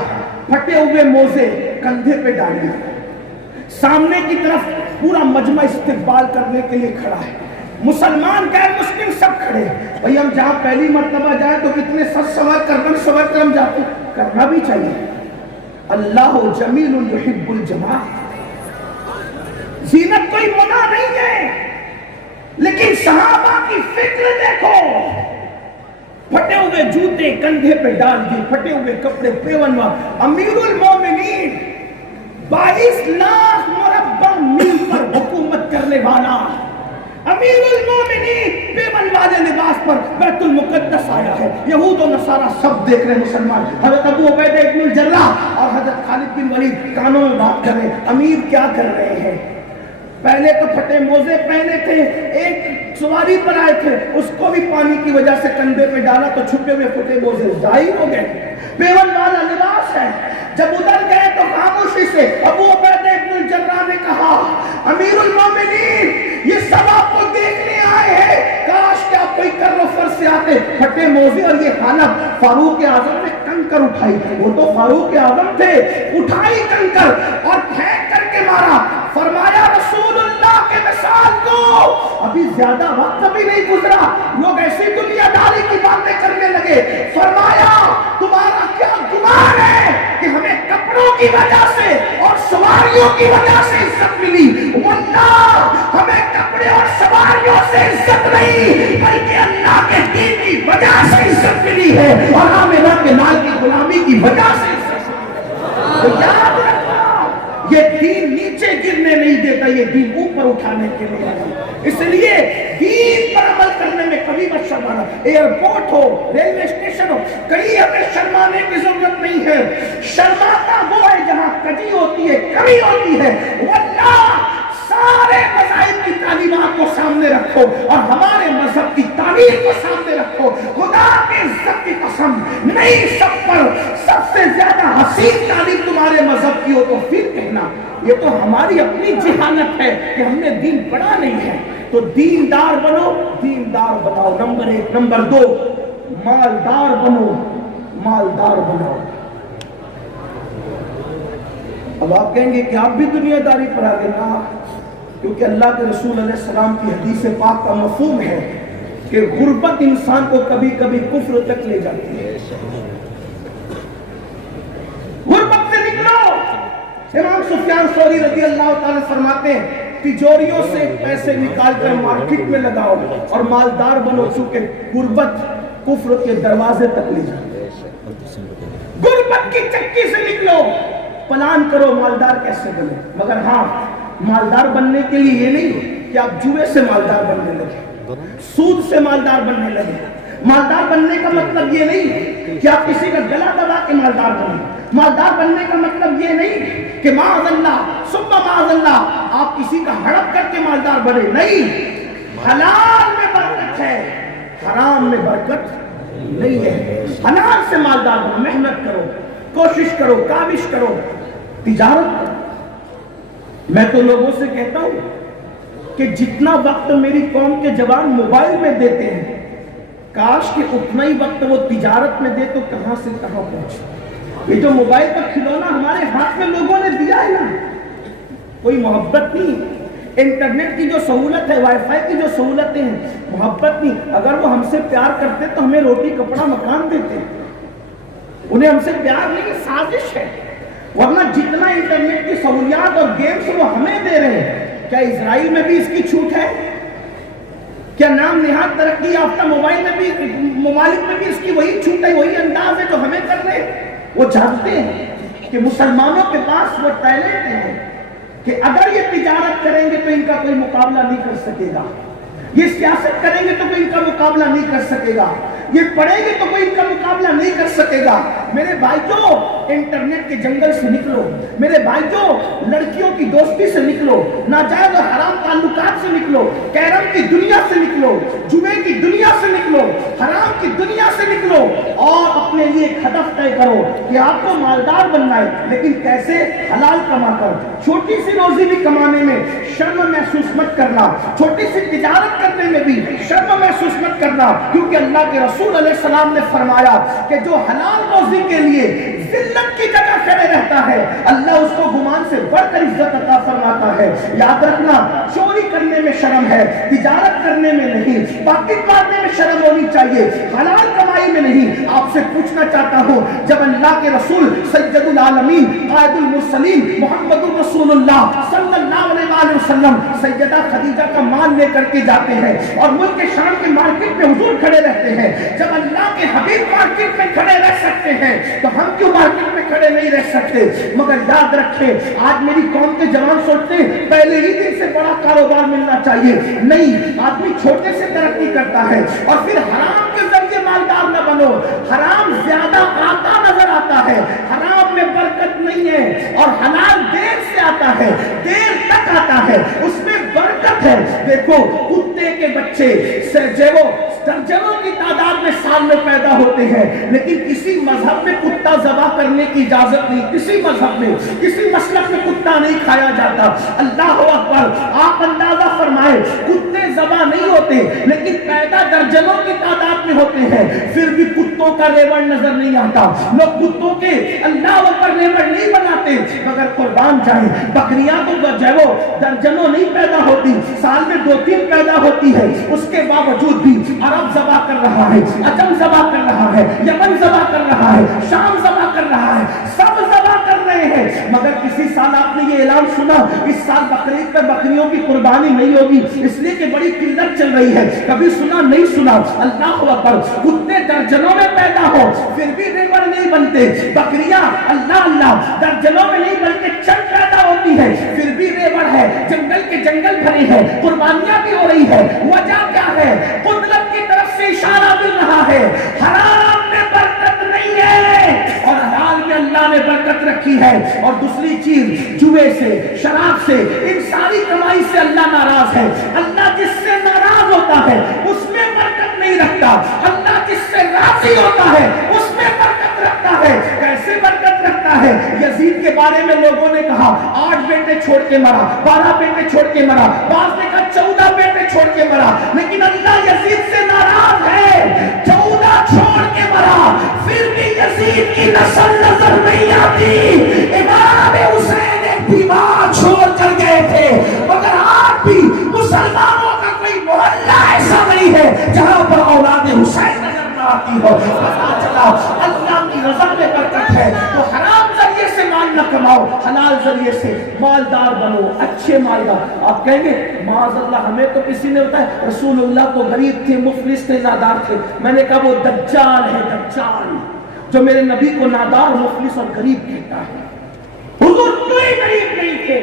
پھٹے ہوئے موزے کندھے پہ ڈالے, سامنے کی طرف پورا مجمع استقبال کرنے کے لیے کھڑا ہے. مسلمان غیر مسلم سب کھڑے. بھئی ہم جہاں پہلی مرتبہ جائیں تو کتنے سوار کر ہم جاتے, کرنا بھی چاہیے. اللہ جمیل یحب الجمال, زینت کوئی منع نہیں ہے, لیکن صحابہ کی فکر دیکھو. پھٹے ہوئے جوتے کندھے پہ ڈال دی, پھٹے ہوئے کپڑے پیونوا. امیر المومنین 22 لاکھ مربع میل پر حکومت کرنے والا امیر المومنین پیون والے لباس پر بیت المقدس آیا ہے. یہود و نصارہ سب دیکھ رہے مسلمان. حضرت ابو عبیدہ ابن الجراح اور حضرت خالد بن ولید کانوں میں بات کر رہے ہیں, امیر کیا کر رہے ہیں. پہلے تو پھٹے موزے پہنے تھے, ایک سواری پر آئے تھے, اس کو بھی پانی کی وجہ سے کندھے پہ ڈالا تو چھپے ہوئے پھٹے موزے ظاہر ہو گئے. پیون والا لباس ہے. جب ادھر گئے تو خاموشی سے ابو عبیدہ ابن الجراح نے کہا, امیر المومنین یہ سب آپ کو دیکھنے آئے ہیں, کاش کہ آپ کوئی کر و فر سے آتے. پھٹے موزے اور یہ حالت. فاروق اعظم نے کنکر اٹھائی, وہ تو فاروق اعظم تھے, اٹھائی کنکر اور پھینک کر کے مارا. فرمایا رسول اللہ کے مثال کو, ابھی زیادہ وقت بھی نہیں گزرا, لوگ ایسی دنیا داری کی باتیں کرنے لگے. فرمایا تمہارا کیا گمان ہے کہ ہمیں کپڑوں کی وجہ سے اور سواریوں کی وجہ سے عزت ملی؟ واللہ ہمیں کپڑے اور سواریوں سے عزت نہیں, بلکہ اللہ کے دین کی وجہ سے عزت ملی ہے, اور آمنہ کے لال کی غلامی کی وجہ سے عزت ملی. تو یاد رکھنا, یہ دین نیچے گرنے نہیں دیتا, یہ دین اوپر اٹھانے کے لیے ہے. اس لیے دین پر عمل کرنے میں کبھی مت شرمانا. ایئرپورٹ ہو, ریلوے اسٹیشن ہو, کہیں ہمیں شرمانے کی ضرورت نہیں ہے. شرماتا وہ ہے جہاں کجی ہوتی ہے, کمی ہوتی ہے. واللہ سارے مذاہب کی تعلیمات کو سامنے رکھو اور ہمارے مذہب کی تعلیم کو سامنے رکھو. خدا کی عزت کی قسم, نہیں سب پر سب سے زیادہ حسین تعلیم تمہارے مذہب کی ہو تو پھر کہنا یہ تو ہماری اپنی جہالت ہے کہ ہم نے دین پڑھا نہیں ہے. تو دیندار بنو, دیندار بناؤ, نمبر 1. نمبر 2, مالدار بنو, مالدار بناؤ. اب آپ کہیں گے کہ آپ بھی دنیا داری پر آ گئے نا, کیونکہ اللہ کے رسول علیہ السلام کی حدیث پاک کا مفہوم ہے کہ غربت انسان کو کبھی کبھی کفر تک لے جاتی ہے. غربت سے نکلو. امام سفیان ثوری رضی اللہ تعالی فرماتے ہیں, تجوریوں سے پیسے نکال کر مارکیٹ میں لگاؤ اور مالدار بنو, چونکہ غربت کفر کے دروازے تک لے جاتی ہے. غربت کی چکی سے نکلو, پلان کرو مالدار کیسے بنے. مگر ہاں, مالدار بننے کے لیے یہ نہیں کہ آپ جوئے سے مالدار بننے لگے, سود سے مالدار بننے لگے. مالدار بننے کا مطلب یہ نہیں کہ آپ کسی کا گلا دبا کے مالدار بنیں. مالدار بننے کا مطلب یہ نہیں کہ معاذ اللہ ثم معاذ اللہ آپ کسی کا ہڑپ کر کے مالدار بنے. نہیں, حلال میں برکت ہے, حرام میں برکت نہیں ہے. حلال سے مالدار بنو, محنت کرو, کوشش کرو, کاوش کرو, تجارت کرو. میں تو لوگوں سے کہتا ہوں کہ جتنا وقت میری قوم کے جوان موبائل میں دیتے ہیں, کاش کہ اتنا ہی وقت وہ تجارت میں دے تو کہاں سے کہاں پہنچے. یہ جو موبائل پر کھلونا ہمارے ہاتھ میں لوگوں نے دیا ہے نا, کوئی محبت نہیں. انٹرنیٹ کی جو سہولت ہے, وائی فائی کی جو سہولتیں ہیں, محبت نہیں. اگر وہ ہم سے پیار کرتے تو ہمیں روٹی کپڑا مکان دیتے. انہیں ہم سے پیار نہیں, سازش ہے. ورنہ جتنا انٹرنیٹ کی سہولیات اور گیمز وہ ہمیں دے رہے ہیں, کیا اسرائیل میں بھی اس کی چھوٹ ہے؟ کیا نام نہاد ترقی یافتہ موبائل میں بھی, ممالک میں بھی اس کی وہی چھوٹ ہے, وہی انداز ہے جو ہمیں کر رہے ہیں؟ وہ جانتے ہیں کہ مسلمانوں کے پاس وہ ٹیلنٹ ہے کہ اگر یہ تجارت کریں گے تو ان کا کوئی مقابلہ نہیں کر سکے گا, یہ سیاست کریں گے تو کوئی ان کا مقابلہ نہیں کر سکے گا, یہ پڑھیں گے تو کوئی ان کا مقابلہ نہیں کر سکے گا. میرے بھائیوں انٹرنیٹ کے جنگل سے نکلو، میرے بھائیوں لڑکیوں کی دوستی سے نکلو، ناجائز اور حرام تعلقات سے نکلو، کیرم کی دنیا سے نکلو، جوئے کی دنیا سے نکلو، حرام کی دنیا سے نکلو، اور اپنے لیے ایک ہدف طے کرو کہ آپ کو مالدار بننا ہے، لیکن کیسے؟ حلال کما کر۔ چھوٹی سی روزی بھی کمانے میں شرم محسوس مت کرنا، چھوٹی سی تجارت کرنے میں بھی شرم محسوس مت کرنا، کیونکہ اللہ کے رسول علیہ السلام نے فرمایا کہ جو حلال روزی کے لیے ذلت کی جگہ کھڑے رہتا ہے اللہ اس کو گمان سے بڑھ کر عزت عطا فرماتا ہے۔ یاد رکھنا، چوری کرنے میں شرم ہے، تجارت کرنے میں نہیں، پاکٹ مارنے میں شرم ہونی چاہیے، حلال کمائی میں نہیں۔ آپ سے پوچھنا چاہتا ہوں، جب اللہ کے رسول سید العالمین قائد المرسلین محمد الرسول اللہ صلی اللہ علیہ وسلم سیدہ خدیجہ کا مال لے کر کے جاتے ہیں اور ملک شام کے مارکیٹ میں حضور کھڑے رہتے ہیں، جب اللہ کے حبیب مارکیٹ میں کھڑے رہ سکتے ہیں تو ہم کیوں مارکیٹ میں کھڑے نہیں رہ سکتے؟ مگر یاد رکھیں، آج میری قوم کے جوان سوچتے ہیں پہلے ہی دن سے بڑا کاروبار ملنا چاہیے، نہیں، آدمی چھوٹے سے ترقی کرتا ہے اور پھر حرام کے ذریعے مالدار نہ بنو۔ حرام زیادہ آتا نظر آتا ہے، حرام میں برکت نہیں ہے، اور حلال دیر سے آتا ہے، دیر تک آتا ہے، اس میں برکت ہے۔ دیکھو کتے کے بچے درجنوں کی تعداد میں سال میں پیدا ہوتے ہیں، لیکن کسی مذہب میں کتا ذبح کرنے کی اجازت نہیں، کسی مذہب میں، کسی مسلک میں کتا نہیں کھایا جاتا۔ اللہ اکبر! آپ اندازہ فرمائے، کتے ذبح نہیں ہوتے لیکن پیدا درجنوں کی تعداد میں ہوتے ہیں، پھر بھی کتوں کا ریوڑ نظر نہیں آتا۔ لوگ کتوں کے اللہ اکبر ریوڑ نہیں بناتے، مگر قربان جائیں بکریاں تو جو ہے وہ درجنوں نہیں پیدا ہوتی، سال میں 2-3 پیدا ہوتی ہے، اس کے باوجود بھی عرب ذبح کر رہا ہے، عجم ذبح کر رہا ہے، یمن ذبح کر رہا ہے، شام ذبح کر رہا ہے، سب ذبح کر رہے ہیں۔ مگر کسی سال آپ نے یہ اعلان سنا اس سال بقرعید پر بکریوں کی قربانی نہیں ہوگی، اس لیے کہ بڑی قلت چل رہی ہے؟ کبھی سنا نہیں سنا؟ اللہ اکبر! کتے درجنوں میں پیدا ہو پھر بھی ریوڑ نہیں بنتے، بکریاں اللہ اللہ درجنوں میں نہیں بلکہ چند پیدا ہوتی ہے پھر بھی ریوڑ ہے، جنگل کے جنگل بھرے ہیں، قربانیاں بھی ہو رہی ہے۔ وجہ کیا ہے؟ قدرت کی طرف سے اشارہ مل رہا ہے، حرام میں برکت نہیں ہے اور حلال میں اللہ نے برکت رکھی ہے۔ اور دوسری چیز، جوئے سے، شراب سے، ان ساری کمائی سے اللہ ناراض ہے۔ اللہ جس سے ناراض ہوتا ہے اس میں برکت نہیں رکھتا، اللہ جس سے راضی ہوتا ہے اس میں برکت رکھتا ہے۔ کیسے برکت رکھتا ہے؟ یزید کے بارے میں لوگوں نے کہا 8 بیٹے چھوڑ کے مرا، 12 بیٹے چھوڑ کے مرا، بعض نے کہا 14 بیٹے چھوڑ کے مرا، لیکن اللہ یزید سے ناراض ہے، 14 چھوڑ کے مرا، پھر بھی یزید کی نسل نظر نہیں آتی۔ امام حسین ایک بیمار چھوڑ کر گئے تھے، مگر آج بھی مسلمانوں کا کوئی محلہ ایسا نہیں ہے جہاں پر اولاد حسین نظر نہ آتی ہو۔ پتہ چلا اللہ کی رضا میں برکت ہے، تو حرام ذریعے سے مال نہ کماؤ، حلال ذریعے سے مالدار بنو، اچھے مالدار۔ آپ کہیں گے معاذ اللہ ہمیں تو کسی نے بتایا رسول اللہ تو غریب تھے، مفلس تھے، نادار تھے۔ میں نے کہا وہ دجال ہے، دجال جو میرے نبی کو نادار، مفلس اور غریب کہتا ہے۔ حضور کوئی غریب نہیں تھے،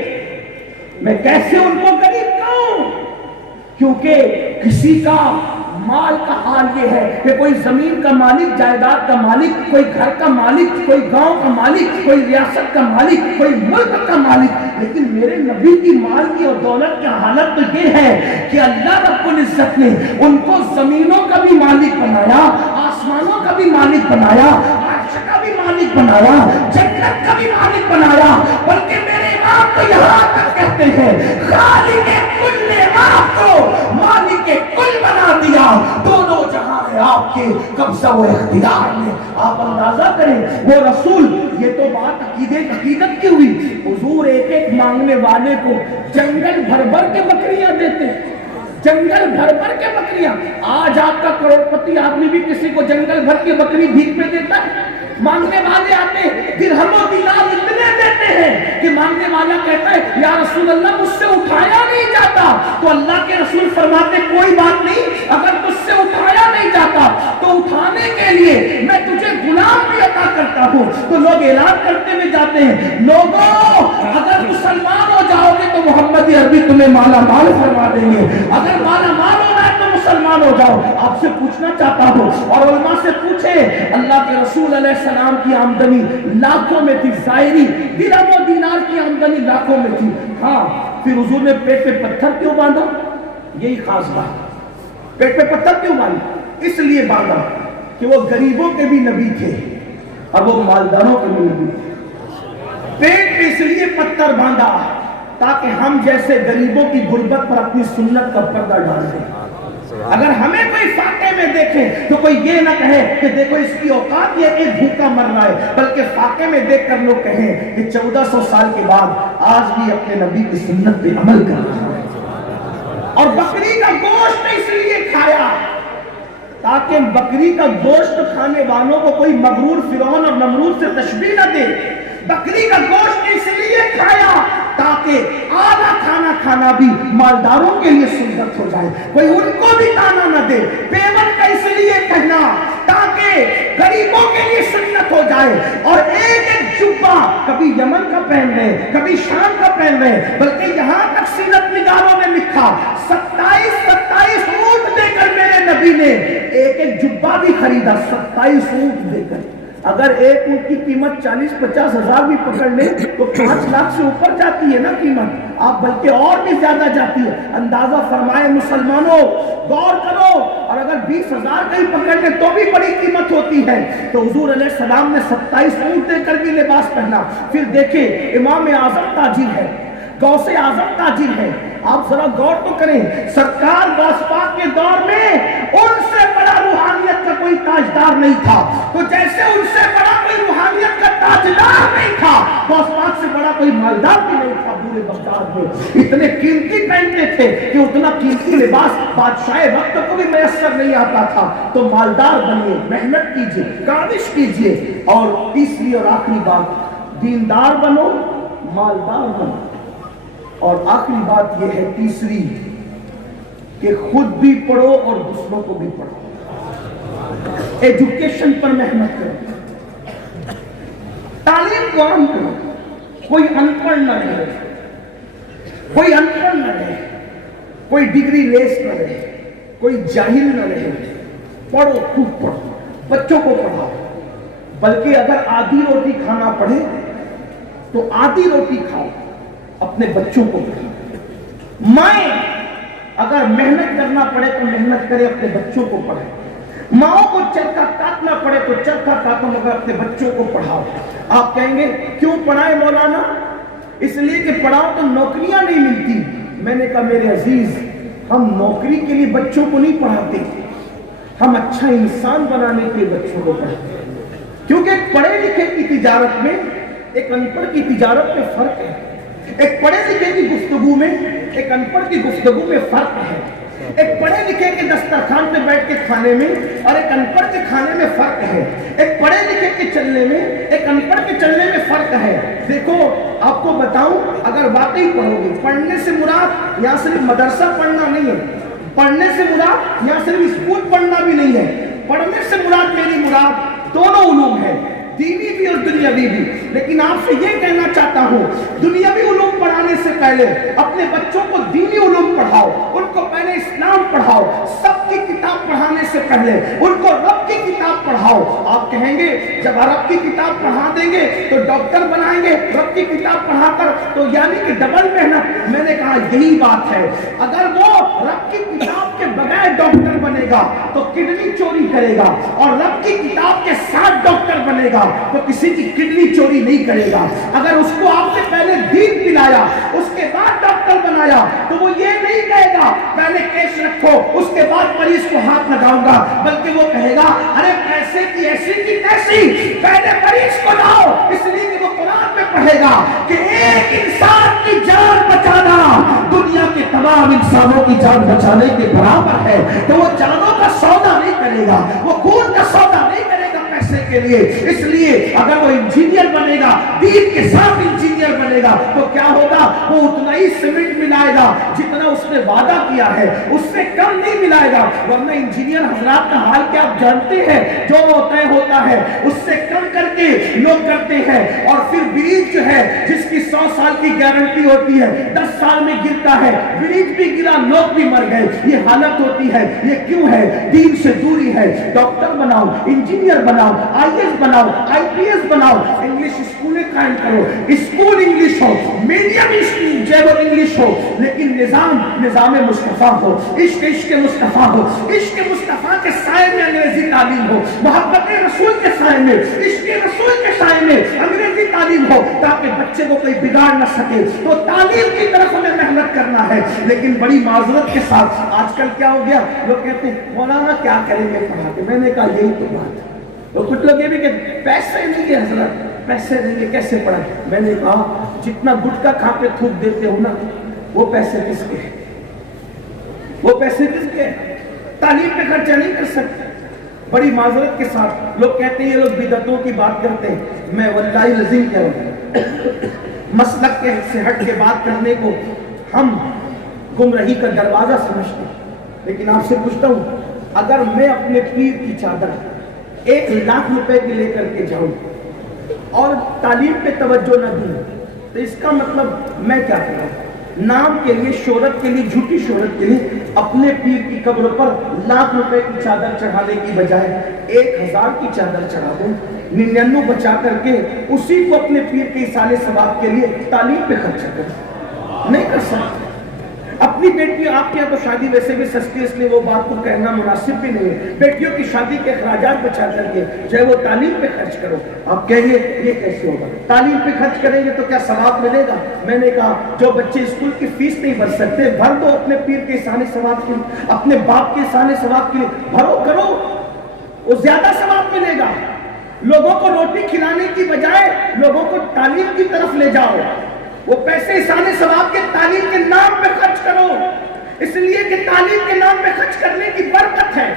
میں کیسے ان کو غریب کہوں؟ کیونکہ کسی کا مال کا حال یہ ہے کہ کوئی زمین کا مالک، جائیداد کا مالک، کوئی گھر کا مالک، کوئی گاؤں کا مالک، کوئی ریاست کا مالک، کوئی ملک کا مالک، لیکن میرے نبی کی مال کی اور دولت کی حالت تو یہ ہے کہ اللہ رب العزت نے ان کو زمینوں کا بھی مالک بنایا، آسمانوں کا بھی مالک بنایا، عرش کا بھی مالک بنایا، جنت کا بھی مالک بنایا، بلکہ میرے امام تو یہاں تک کہتے ہیں خالق کل نے آپ کو مالک کل بنا دیا، دونوں جہاں ہے آپ کے قبضہ و اختیار میں۔ آپ اندازہ کریں وہ رسول، یہ تو بات عقیدت کی ہوئی، حضور ایک ایک مانگنے والے کو جنگل بھر بھر کے بکریاں دیتے، جنگل بھر بھر کے بکریاں۔ آج آپ کا کروڑ پتی آدمی بھی کسی کو جنگل بھر کے بکری بھیک میں دیتا ہے؟ مانگنے والے آتے درہم و دینار اتنے دیتے ہیں کہ مانگنے والا کہتا ہے یا رسول اللہ مجھ سے اٹھایا نہیں جاتا، تو اللہ کے رسول فرماتے کوئی بات نہیں، اگر مجھ سے اٹھایا نہیں جاتا تو اٹھانے کے لیے میں تجھے غلام بھی عطا کرتا ہوں۔ تو لوگ اعلان کرتے ہوئے جاتے ہیں لوگوں اگر مسلمان ہو جاؤ گے تو محمد عربی تمہیں مالا مال فرما دیں گے، اگر مالا مال ہونا ہے تو مسلمان پریشان ہو جاؤ. آپ سے پوچھنا چاہتا ہوں اور علماء سے پوچھے, اللہ کے رسول علیہ السلام کی آمدنی لاکھوں میں تھی, ظاہری درہم و دینار کی آمدنی لاکھوں میں تھی. ہاں, پھر حضور نے پیٹ پہ پتھر کیوں باندھا؟ یہی خاص بات. پیٹ پہ پتھر کیوں باندھا؟ اس لیے باندھا کہ وہ غریبوں کے بھی نبی تھے اور وہ مالداروں کے بھی نبی تھے. پیٹ پہ اس لیے پتھر باندھا تاکہ ہم جیسے غریبوں کی غربت پر اپنی سنت کا پردہ ڈال دیں. اگر ہمیں کوئی فاقے میں دیکھے تو کوئی یہ نہ کہے کہ دیکھو اس کی اوقات یہ ایک بھوکا مر رہا ہے, بلکہ فاقے میں دیکھ کر لوگ کہیں کہ 1400 سال کے بعد آج بھی اپنے نبی کی سنت پہ عمل کر رہا ہے. اور بکری کا گوشت اس لیے کھایا تاکہ بکری کا گوشت کھانے والوں کو کوئی مغرور فرعون اور نمرود سے تشبیہ نہ دے. بکری کا گوشت اس لیے کھایا تاکہ آدھا کھانا کھانا بھی مالداروں کے لیے سنت ہو جائے, کوئی ان کو بھی تانا نہ دے. پیمن کا اس لیے کہنا تاکہ غریبوں کے لیے سنت ہو جائے. اور ایک ایک جبہ کبھی یمن کا پہن رہے, کبھی شام کا پہن رہے, بلکہ یہاں تک سیرت نگاروں نے لکھا 27 اونٹ دے کر میرے نبی نے ایک ایک جبہ بھی خریدا. 27 اونٹ دے کر. اگر ایک اونٹ کی قیمت 40-50 ہزار بھی پکڑ لیں تو 5 لاکھ سے اوپر جاتی ہے نا قیمت, آپ بلکہ اور بھی زیادہ جاتی ہے. اندازہ فرمائے مسلمانوں, غور کرو. اور اگر 20 ہزار کا ہی پکڑ لیں تو بھی بڑی قیمت ہوتی ہے. تو حضور علیہ السلام نے 27 اونٹ دے کر بھی لباس پہنا. پھر دیکھیں, امام اعظم تاجر ہے, غوث اعظم تاجر ہے. آپ ذرا غور تو کریں, سرکار غوث پاک کے دور میں ان سے بڑا روحانیت کا کوئی تاجدار نہیں تھا, تو جیسے ان سے بڑا کوئی روحانیت کا تاجدار نہیں تھا, غوث پاک سے بڑا کوئی مالدار بھی نہیں تھا. پورے بغداد میں اتنے قیمتی پہنتے تھے کہ اتنا قیمتی لباس بادشاہ وقت کو بھی میسر نہیں آتا تھا. تو مالدار بنیے, محنت کیجیے, کاوش کیجیے. اور تیسری اور آخری بات, دیندار بنو, مالدار بنو. اور آخری بات یہ ہے تیسری کہ خود بھی پڑھو اور دوسروں کو بھی پڑھو. ایجوکیشن پر محنت کرو, تعلیم کو عام کرو. کوئی ان پڑھ نہ رہے, کوئی ان پڑھ نہ رہے, کوئی ڈگری لیس نہ رہے, کوئی جاہل نہ رہے. پڑھو, خوب پڑھو, بچوں کو پڑھاؤ. بلکہ اگر آدھی روٹی کھانا پڑے تو آدھی روٹی کھاؤ, اپنے بچوں کو پڑھاؤ. مائیں اگر محنت کرنا پڑے تو محنت کرے, اپنے بچوں کو پڑھائے. ماؤں کو چرخا کاٹنا پڑے تو چرخا کاٹو, مگر اپنے بچوں کو پڑھاؤ. آپ کہیں گے کیوں پڑھائے مولانا؟ اس لیے کہ پڑھاؤ تو نوکریاں نہیں ملتی. میں نے کہا میرے عزیز, ہم نوکری کے لیے بچوں کو نہیں پڑھاتے, ہم اچھا انسان بنانے کے لیے بچوں کو پڑھاتے ہیں. کیونکہ ایک پڑھے لکھے کی تجارت میں ایک ان پڑھ کی تجارت میں فرق ہے. ایک پڑھے لکھے کی گفتگو میں ایک ان پڑھ کی گفتگو میں فرق ہے. ایک پڑھے لکھے کے دسترخوان پہ بیٹھ کے کھانے میں اور ایک ان پڑھ کے کھانے میں فرق ہے. ایک پڑھے لکھے کے چلنے میں ایک ان پڑھ کے چلنے میں فرق ہے. دیکھو آپ کو بتاؤں, اگر واقعی پڑھو گے, پڑھنے سے مراد یہاں صرف مدرسہ پڑھنا نہیں ہے, پڑھنے سے مراد یہاں صرف اسکول پڑھنا بھی نہیں ہے. پڑھنے سے مراد میری مراد دونوں علوم ہے, دینی بھی اور دنیاوی بھی. لیکن آپ سے یہ کہنا چاہتا ہوں, دنیاوی علوم پڑھانے سے پہلے اپنے بچوں کو دینی علوم پڑھاؤ. ان کو پہلے اسلام پڑھاؤ. سب کی کتاب پڑھانے سے پہلے ان کو رب کی کتاب پڑھاؤ. آپ کہیں گے جب رب کی کتاب پڑھا دیں گے تو ڈاکٹر بنائیں گے, رب کی کتاب پڑھا کر تو یعنی کہ ڈبل محنت. میں نے کہا یہی بات ہے. اگر وہ رب کی کتاب کے بغیر ڈاکٹر بنے گا تو کڈنی چوری کرے گا, اور رب کی کتاب کے ساتھ ڈاکٹر بنے گا تو کسی کی کڈنی چوری نہیں کرے گا. اگر اس کو آپ نے پہلے دین پلایا اس کے بعد ڈاکٹر بنایا تو وہ یہ نہیں کہے گا پہلے کیش رکھو اس کے بعد مریض کو ہاتھ لگاؤں گا, بلکہ وہ کہے گا ارے پیسے کی ایسی کی تیسی, پہلے مریض کو لاؤ. اس لیے کہ وہ قرآن میں پڑھے گا کہ ایک انسان کی جان بچانا دنیا کے تمام انسانوں کی جان بچانے کے برابر ہے. تو وہ جانوں کا سودا نہیں کرے گا, وہ خون کا سودا نہیں کرے گا پیسے کے لیے. اس لیے اگر وہ انجینئر بنے گا, دین کے ساتھ انجینئر بنے گا, تو کیا ہوگا, وہ اتنا ہی سیمنٹ ملائے گا جتنا اس نے وعدہ کیا ہے, اس سے کم نہیں ملائے گا. ورنہ انجینئر حضرات کا حال کیا آپ جانتے ہیں, جو طے ہوتا ہے اس سے کم کر کے لوگ کرتے ہیں, اور پھر بیج جو ہے ہے جس کی 100 سال کی گارنٹی ہوتی ہے، 10 سال میں گرتا ہے، برج بھی گرا، لوگ بھی مر گئے. یہ حالت ہوتی ہے. یہ کیوں ہے؟ دین سے دوری ہے. ڈاکٹر بناؤ، انجینئر بناؤ، IAS بناؤ، IPS بناؤ، انگلش اسکولیں قائم کرو، اسکول انگلش ہو، میڈیم جیبل انگلش ہو، لیکن نظام مصطفیٰ ہو، عشق مصطفیٰ ہو، عشق مصطفیٰ کے سائے میں انگریزی تعلیم ہو، محبت رسول کے سائے میں، عشق رسول کے سائے میں انگریزی تعلیم ہو، تاکہ بچے کو کوئی بگاڑ نہ سکے. تو تعلیم کی طرف ہمیں محنت کرنا ہے. لیکن بڑی معذرت کے ساتھ آج کل کیا ہو گیا، لوگ کہتے ہیں مولانا کیا کریں گے پڑھا کے. میں نے کہا یہی تو بات ہے. تو کچھ لوگ یہ بھی کہتے پیسے نہیں ہے حضرت، پیسے نہیں ہے کیسے پڑھا. میں نے کہا جتنا گٹکا کھا کے تھوک دیتے ہو نا، وہ پیسے کس کے ہیں؟ وہ پیسے کس کے ہیں؟ تعلیم پہ خرچہ نہیں کر سکتے. بڑی معذرت کے ساتھ لوگ کہتے ہیں یہ لوگ بدعتوں کی بات کرتے ہیں. میں واللہ العظیم کہہ رہا ہوں، مسلک کے سے ہٹ کے بات کرنے کو ہم گمراہی کا دروازہ سمجھتے ہیں. لیکن آپ سے پوچھتا ہوں، اگر میں اپنے پیر کی چادر 1,00,000 روپے کی لے کر کے جاؤں اور تعلیم پہ توجہ نہ دوں، تو اس کا مطلب میں کیا کروں؟ نام کے لیے، شہرت کے لیے، جھوٹی شہرت کے لیے اپنے پیر کی قبر پر 1,00,000 روپے کی چادر چڑھانے کی بجائے 1,000 کی چادر چڑھا دوں، 99 بچا کر کے اسی کو اپنے پیر کے ایصال ثواب کے لیے تعلیم پہ خرچ کروں. نہیں کر سکتے. اپنی بیٹیوں، آپ کے یہاں تو شادی ویسے بھی سستی، اس لیے وہ بات کو کہنا مناسب بھی نہیں ہے. بیٹیوں کی شادی کے اخراجات بچا کر کے چاہے وہ تعلیم پہ خرچ کرو. آپ کہیں گے یہ کیسے ہوگا؟ تعلیم پہ خرچ کریں گے تو کیا ثواب ملے گا؟ میں نے کہا جو بچے اسکول کی فیس نہیں بھر سکتے، بھر دو اپنے پیر کے ایصال ثواب کے لیے، اپنے باپ کے ایصال ثواب کے لیے بھرو، کرو، وہ زیادہ ثواب ملے گا. لوگوں کو روٹی کھلانے کی بجائے لوگوں کو تعلیم کی طرف لے جاؤ. وہ پیسے ایصال ثواب کے تعلیم کے نام پہ خرچ کرو، اس لیے کہ تعلیم کے نام پہ خرچ کرنے کی برکت ہے.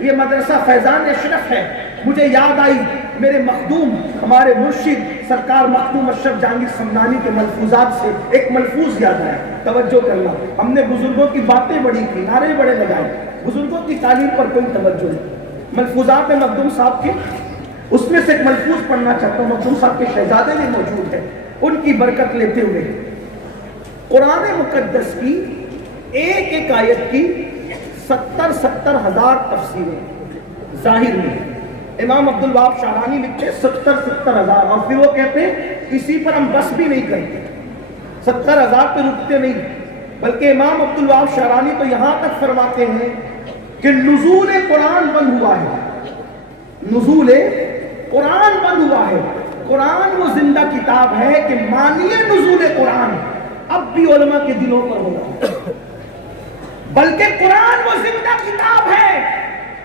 یہ مدرسہ فیضان اشرف ہے. مجھے یاد آئی میرے مخدوم، ہمارے مرشد سرکار مخدوم اشرف جہانگیر سمنانی کے ملفوظات سے ایک ملفوظ یاد آیا. توجہ کرنا. ہم نے بزرگوں کی باتیں بڑی کی، نعرے بڑے لگائے، بزرگوں کی تعلیم پر کوئی توجہ نہیں. ملفوظات میں مخدوم صاحب کے، اس میں سے ایک ملفوظ پڑھنا چاہتا ہوں. مخدوم صاحب کے شہزادے بھی موجود ہیں، ان کی برکت لیتے ہوئے. قرآن مقدس کی ایک ایک آیت کی 70 ہزار تفسیریں ظاہر میں. امام عبدالوہاب شعرانی لکھتے 70 ہزار، اور پھر وہ کہتے ہیں اسی پر ہم بس بھی نہیں کرتے، 70 ہزار پہ رکتے نہیں، بلکہ امام عبدالوہاب شعرانی تو یہاں تک فرماتے ہیں کہ نزول قرآن بند ہوا ہے. نزول قرآن بند ہوا ہے. قرآن وہ زندہ کتاب ہے کہ مانیے نزول قرآن اب بھی علماء کے دلوں پر ہوگا. بلکہ قرآن وہ زندہ کتاب ہے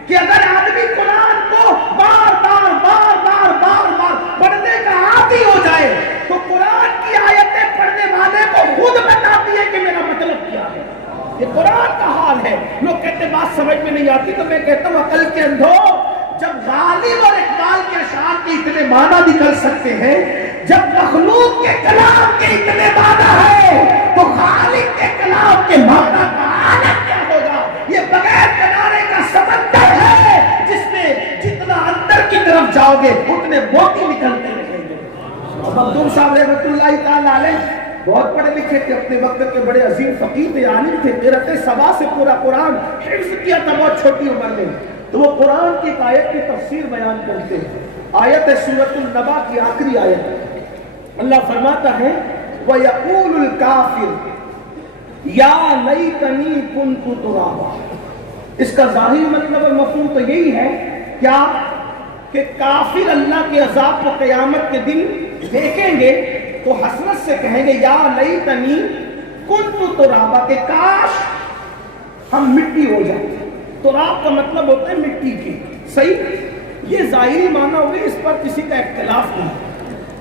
کہ اگر آدمی قرآن کو بار بار بار بار بار بار پڑھنے کا عادی ہو جائے تو قرآن کی آیتیں پڑھنے والے کو خود بتاتی ہے کہ میرا مطلب کیا ہے. یہ قرآن کا حال ہے. لوگ کہتے ہیں بات سمجھ میں نہیں آتی، تو میں کہتا ہوں عقل کے اندھو، جب غالب اور اقبال کے اشعار کے اتنے معنی نکل سکتے ہیں، جب مخلوق کے کلام کے اتنے معنی ہے، تو خالق کے کلام کے معنی کا عالم کیا ہوگا؟ یہ بغیر کنارے کا سمندر ہے جس میں جتنا اندر کی طرف جاؤ گے اتنے موتی نکلتے رہیں گے. مخدوم صاحب رحمۃ اللہ تعالی علیہ بہت پڑھے لکھے تھے، اپنے وقت کے بڑے عظیم فقیہ تھے، عالم تھے. قرأت سبا سے پورا قرآن حفظ کیا تھا بہت چھوٹی عمر میں. تو وہ قرآن کی ایک آیت کی تفسیر بیان کرتے ہیں. آیت ہے سورۃ النبا کی آخری آیت. اللہ فرماتا ہے وَيَقُولُ الْكَافِرُ يَا لَيْتَنِي كُنْتُ تُرَابًا. اس کا ظاہری مطلب اور مفہوم تو یہی ہے کیا کہ کافر اللہ کے عذاب کو قیامت کے دن دیکھیں گے تو حسرت سے کہیں گے یا لیتنی کنت ترابا، کہ کاش ہم مٹی ہو جاتے. تراب کا مطلب ہوتا ہے مٹی کی. صحیح، یہ ظاہری معنی ہو گئی، اس پر کسی کا اختلاف نہیں.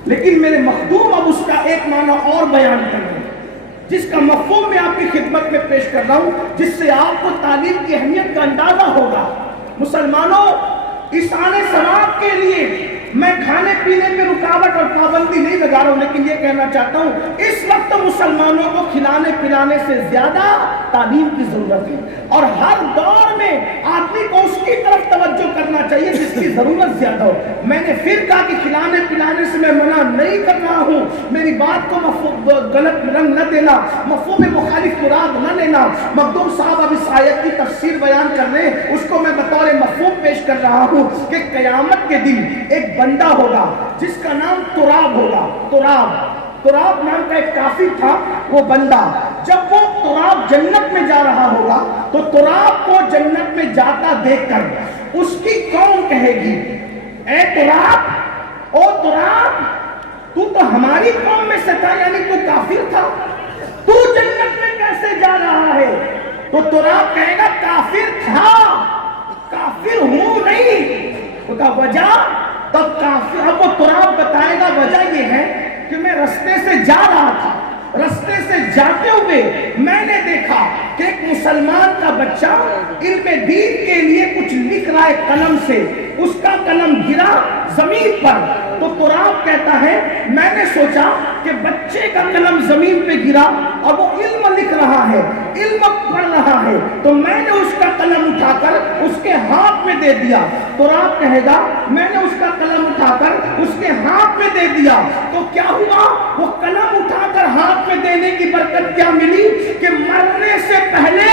لیکن میرے مخدوم اب اس کا ایک معنی اور بیان کر رہے ہیں جس کا مفہوم میں آپ کی خدمت میں پیش کر رہا ہوں، جس سے آپ کو تعلیم کی اہمیت کا اندازہ ہوگا. مسلمانوں، ایصال ثواب کے لیے میں کھانے پینے میں رکاوٹ اور پابندی نہیں لگا رہا ہوں، لیکن یہ کہنا چاہتا ہوں اس وقت مسلمانوں کو کھلانے پلانے سے زیادہ تعلیم کی ضرورت ہے، اور ہر دور میں آدمی کو اس کی طرف توجہ کرنا چاہیے جس کی ضرورت زیادہ ہو۔ میں نے پھر کہا کہ کھلانے پلانے سے میں منع نہیں کر رہا ہوں، میری بات کو غلط رنگ نہ دینا، مفہوم مخالف مراد نہ لینا۔ مخدوم صاحب اب اس آیت کی تفسیر بیان کر رہے ہیں، اس کو میں بطور مفہوم پیش کر رہا ہوں کہ قیامت کے دن ایک بندہ ہوگا جس کا نام تراب ہوگا۔ تراب نام کا ایک کافر تھا، وہ بندہ جب وہ تراب جنت میں جا رہا ہوگا تو تراب کو جنت میں جاتا دیکھ کر اس کی قوم کہے گی، اے تراب، او تراب، تو ہماری قوم میں سے تھا، یعنی تو کافر تھا، تو جنت میں کیسے جا رہا ہے؟ تو تراب کہے گا کافر تھا، کافر ہوں نہیں۔ اس کا وجہ تب کافر، اب وہ تراب بتائے گا وجہ یہ ہے کہ میں رستے سے جا رہا تھا، رستے سے جاتے ہوئے میں نے دیکھا کہ ایک مسلمان کا بچہ علم دین کے لیے کچھ لکھ رہا ہے قلم سے، اس کا قلم گرا زمین پر، تو تراب کہتا ہے میں نے سوچا کہ بچے کا قلم زمین پہ گرا اور وہ علم لکھ رہا ہے، علم پڑھ رہا ہے، تو میں نے اس کا قلم اٹھا کر اس کے ہاتھ میں دے دیا۔ تراب کہے گا میں نے اس کا قلم اٹھا کر اس کے ہاتھ میں دے دیا، تو کیا ہوا؟ وہ قلم اٹھا کر ہاتھ میں دینے کی برکت کیا ملی کہ مرنے سے پہلے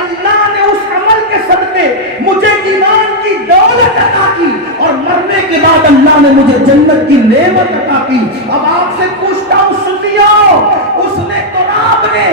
اللہ نے اس عمل کے صدقے مجھے ایمان کی دولت عطا کی، اور مرنے کے بعد اللہ نے مجھے جنت کی نعمت عطا کی۔ اب آپ سے پوچھتا ہوں سنیو، اس نے تراب نے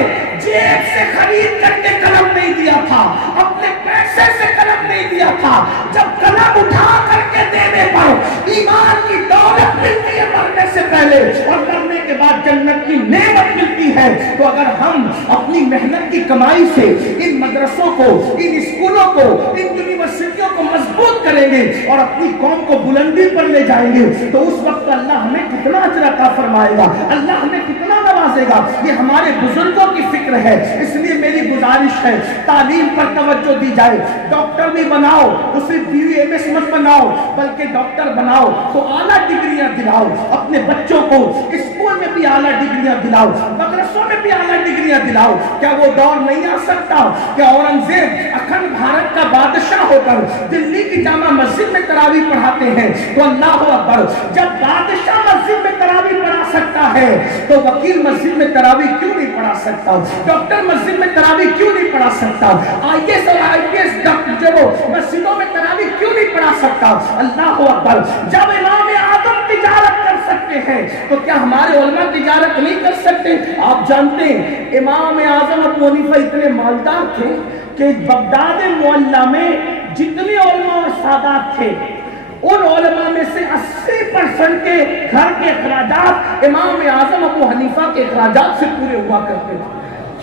جیب سے خرید کر کے قلم نہیں دیا تھا، اپنے پیسے سے قلم نہیں دیا تھا، جب قلم اٹھا کر کے دینے پر ایمان کی دولت ملتی ہے مرنے سے پہلے، اور مرنے کے بعد جنت کی نعمت ملتی ہے۔ تو اگر ہم اپنی محنت کی کمائی سے ان مدرسوں کو، ان اسکولوں کو، ان یونیورسٹیوں کو مضبوط کریں گے اور اپنی قوم کو بلندی پر لے جائیں گے تو اس وقت اللہ ہمیں کتنا اجر عطا فرمائے گا، اللہ ہمیں کتنا نوازے گا۔ یہ ہمارے بزرگوں کی فکر ہے، اس لیے میری گزارش ہے تعلیم پر توجہ دی جائے۔ ڈاکٹر بھی بناؤ تو صرف BA مت بناؤ، بلکہ ڈاکٹر بناؤ تو اعلیٰ ڈگریاں دلاؤ، اپنے بچوں کو اسکول میں بھی اعلیٰ ڈگریاں دلاؤ، مدرسوں میں بھی اعلیٰ ڈگریاں دلاؤ۔ کیا وہ دور نہیں آ سکتا کہ اورنگزیب اکھنڈ بھارت کا بادشاہ ہو کر دلی کی جامع مسجد میں تراویح پڑھاتے ہیں؟ تو اللہ اکبر، جب بادشاہ مسجد میں تراویح پڑھا سکتا ہے تو وکیل مسجد میں تراویح کیوں نہیں پڑھا سکتا؟ ڈاکٹر مسجد میں تراویح کیوں نہیں پڑھا سکتا؟ IAS اور IPS جو مسجدوں میں تراویح کیوں نہیں پڑھا سکتا؟ اللہ اکبر، جب امام اعظم تجارت کر سکتے ہیں تو کیا ہمارے علماء تجارت نہیں کر سکتے؟ آپ جانتے ہیں امام اعظم ابو حنیفہ اتنے مالدار تھے کہ بغداد معلیٰ میں جتنے علماء اور سادات تھے ان علماء میں سے 80% کے گھر کے اخراجات امام اعظم ابو حنیفہ کے اخراجات سے پورے ہوا کرتے تھے۔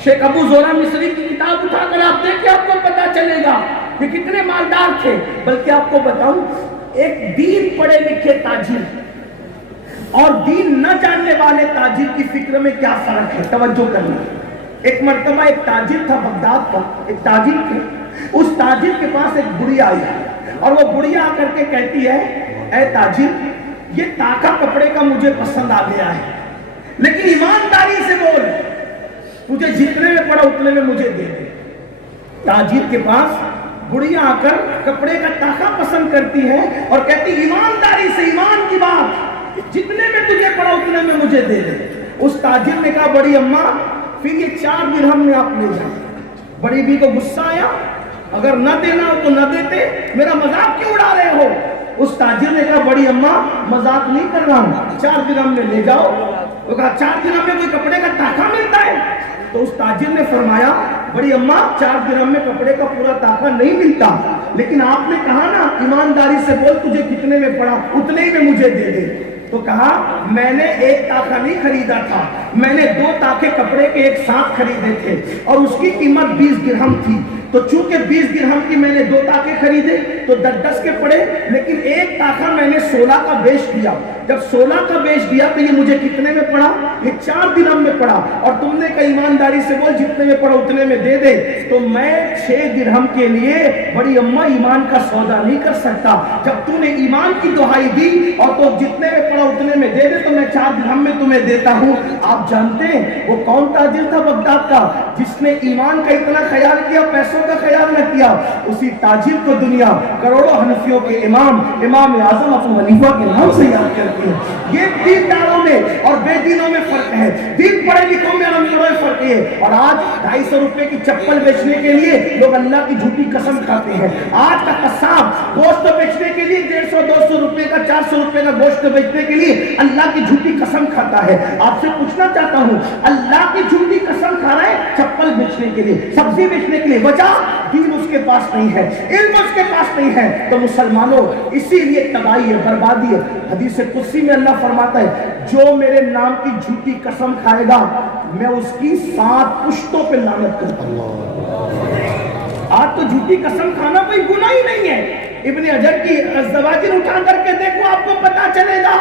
شیخ ابو زورہ مصری کی کتاب اٹھا کر آپ دیکھیں، آپ کو پتا چلے گا کہ کتنے مالدار تھے۔ بلکہ آپ کو بتاؤں، ایک دین پڑھے لکھے تاجر اور دین نہ جاننے والے تاجر کی فکر میں کیا فرق ہے، توجہ کرنا۔ ایک مرتبہ ایک تاجر تھا بغداد کا، ایک تاجر تھے، اس تاجر کے پاس ایک بڑھیا آئی اور وہ بڑھیا آ کر کے کہتی ہے اے تاجر، یہ تاکہ کپڑے کا مجھے پسند آ گیا ہے، لیکن ایمانداری سے بول، تجھے جتنے میں پڑا اتنے میں مجھے دے دے۔ تاجر کے پاس بڑھیا آ کر کپڑے کا تاکہ پسند کرتی ہے اور کہتی ایمانداری سے، ایمان کی بات، جتنے میں تجھے پڑا اتنے میں مجھے دے دے۔ اس تاجر نے کہا بڑی اماں پھر یہ 4 درہم میں آپ لے جائیں۔ بڑی بی کو غصہ آیا، اگر نہ دینا ہو تو نہ دیتے، میرا مذاق کیوں اڑا رہے ہو؟ اس تاجر نے کہا بڑی اماں مذاق نہیں کر رہا ہوں، 4 درہم میں لے جاؤ۔ وہ کہا 4 درہم میں کوئی کپڑے کا تاکہ ملتا ہے؟ تو اس تاجر نے فرمایا بڑی اماں 4 درہم میں کپڑے کا پورا تاکہ نہیں ملتا، لیکن آپ نے کہا نا ایمانداری سے بول، تجھے کتنے میں پڑا اتنے ہی میں مجھے دے دے۔ تو کہا میں نے 1 تاکہ نہیں خریدا تھا، میں نے 2 تاکے کپڑے کے ایک ساتھ خریدے تھے اور اس کی قیمت 20 درہم تھی۔ تو تو چونکہ 20 درہم کی میں نے 2 تاکے خریدے تو 10 کے پڑے، لیکن ایک تاکہ میں نے 16 کا بیچ دیا. جب 16 کا بیچ دیا تو یہ مجھے کتنے میں پڑا؟ یہ 4 درہم میں پڑا. اور تم نے کہا ایمانداری سے بول جتنے میں پڑا اتنے میں دے دے. تو میں 6 درہم کے لیے بڑی اماں ایمان کا سودا نہیں کر سکتا. جب تو نے ایمان کی دہائی دی اور تو جتنے میں پڑا اتنے میں دے دے تو میں 4 درہم میں تمہیں دیتا ہوں. آپ جانتے ہیں وہ کون تاجر تھا بغداد کا جس نے ایمان کا اتنا خیال کیا، پیسوں کا خیال نہ کیا؟ اسی تاجر کو دنیا کروڑوں حنفیوں کے امام اعظم ابو حنیفہ کے نام سے یاد کرتی ہے. یہ دینداروں میں اور بے دینوں میں فرق ہے. دین پڑھے لکھوں میں اور امیروں میں فرق ہے. اور آج 250 روپے کی چپل بیچنے کے لیے لوگ اللہ کی جھوٹی قسم کھاتے ہیں. آج کا قصاب گوشت بیچنے کے لیے 150-200 روپے کا 400 روپے کا گوشت بیچنے کے لیے اللہ کی جھوٹی قسم کھاتا ہے. آپ سے پوچھنا چاہتا ہوں، اللہ کی جھوٹی قسم کھا رہا ہے چپل بیچنے کے لیے، سبزی بیچنے کے لیے، وجہ دین اس کے پاس نہیں ہے، علم اس کے پاس نہیں ہے. تو مسلمانوں اسی لیے تباہی ہے، بربادی ہے. حدیث قدسی میں اللہ فرماتا ہے جو میرے نام کی جھوٹی قسم کھائے گا میں اس کی 7 پشتوں پہ لعنت کرتا ہوں. آج تو جھوٹی قسم کھانا کوئی گناہ ہی نہیں ہے. ابن حجر کی الزواجر اٹھا کر کے دیکھو، آپ کو پتا چلے گا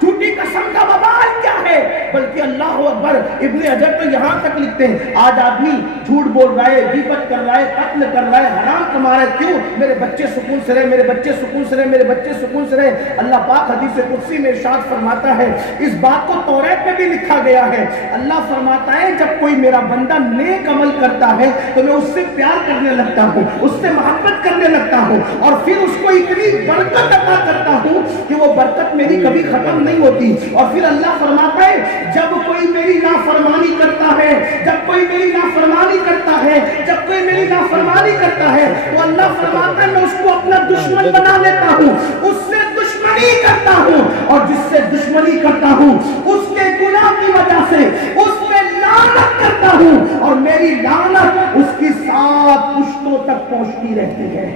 جھوٹی قسم کا وبال کیا ہے. بلکہ اللہ اکبر، ابن حجر تو یہاں تک لکھتے ہیں آج آدمی جھوٹ بول رہا ہے، غیبت کر رہا ہے، قتل کر رہا ہے، حرام کما رہا ہے. کیوں؟ میرے بچے سکون سے رہے، میرے بچے سکون سے رہے، میرے بچے سکون سے رہے. اللہ پاک حدیث قدسی میں ارشاد فرماتا ہے، اس بات کو توریت میں بھی لکھا گیا ہے. اللہ فرماتا ہے جب کوئی میرا بندہ نیک عمل کرتا ہے تو میں اس سے پیار کرنے لگتا ہوں، اس سے محبت کرنے لگتا ہوں، اور پھر اس کو اتنی برکت عطا کرتا ہوں کہ وہ برکت میری کبھی ختم نہیں ہوتی. اور پھر اللہ فرماتا ہے جب کوئی میری نافرمانی کرتا ہے، جب کوئی میری نافرمانی کرتا ہے، جب کوئی میری نافرمانی کرتا ہے تو اللہ فرماتا ہے میں اس کو اپنا دشمن بنا لیتا ہوں، اس سے دشمنی کرتا ہوں، اور جس سے دشمنی کرتا ہوں اس کے گناہ کی وجہ سے اس پہ لعنت کرتا ہوں، اور میری لعنت اس کی 7 پشتوں تک پہنچتی رہتی ہے.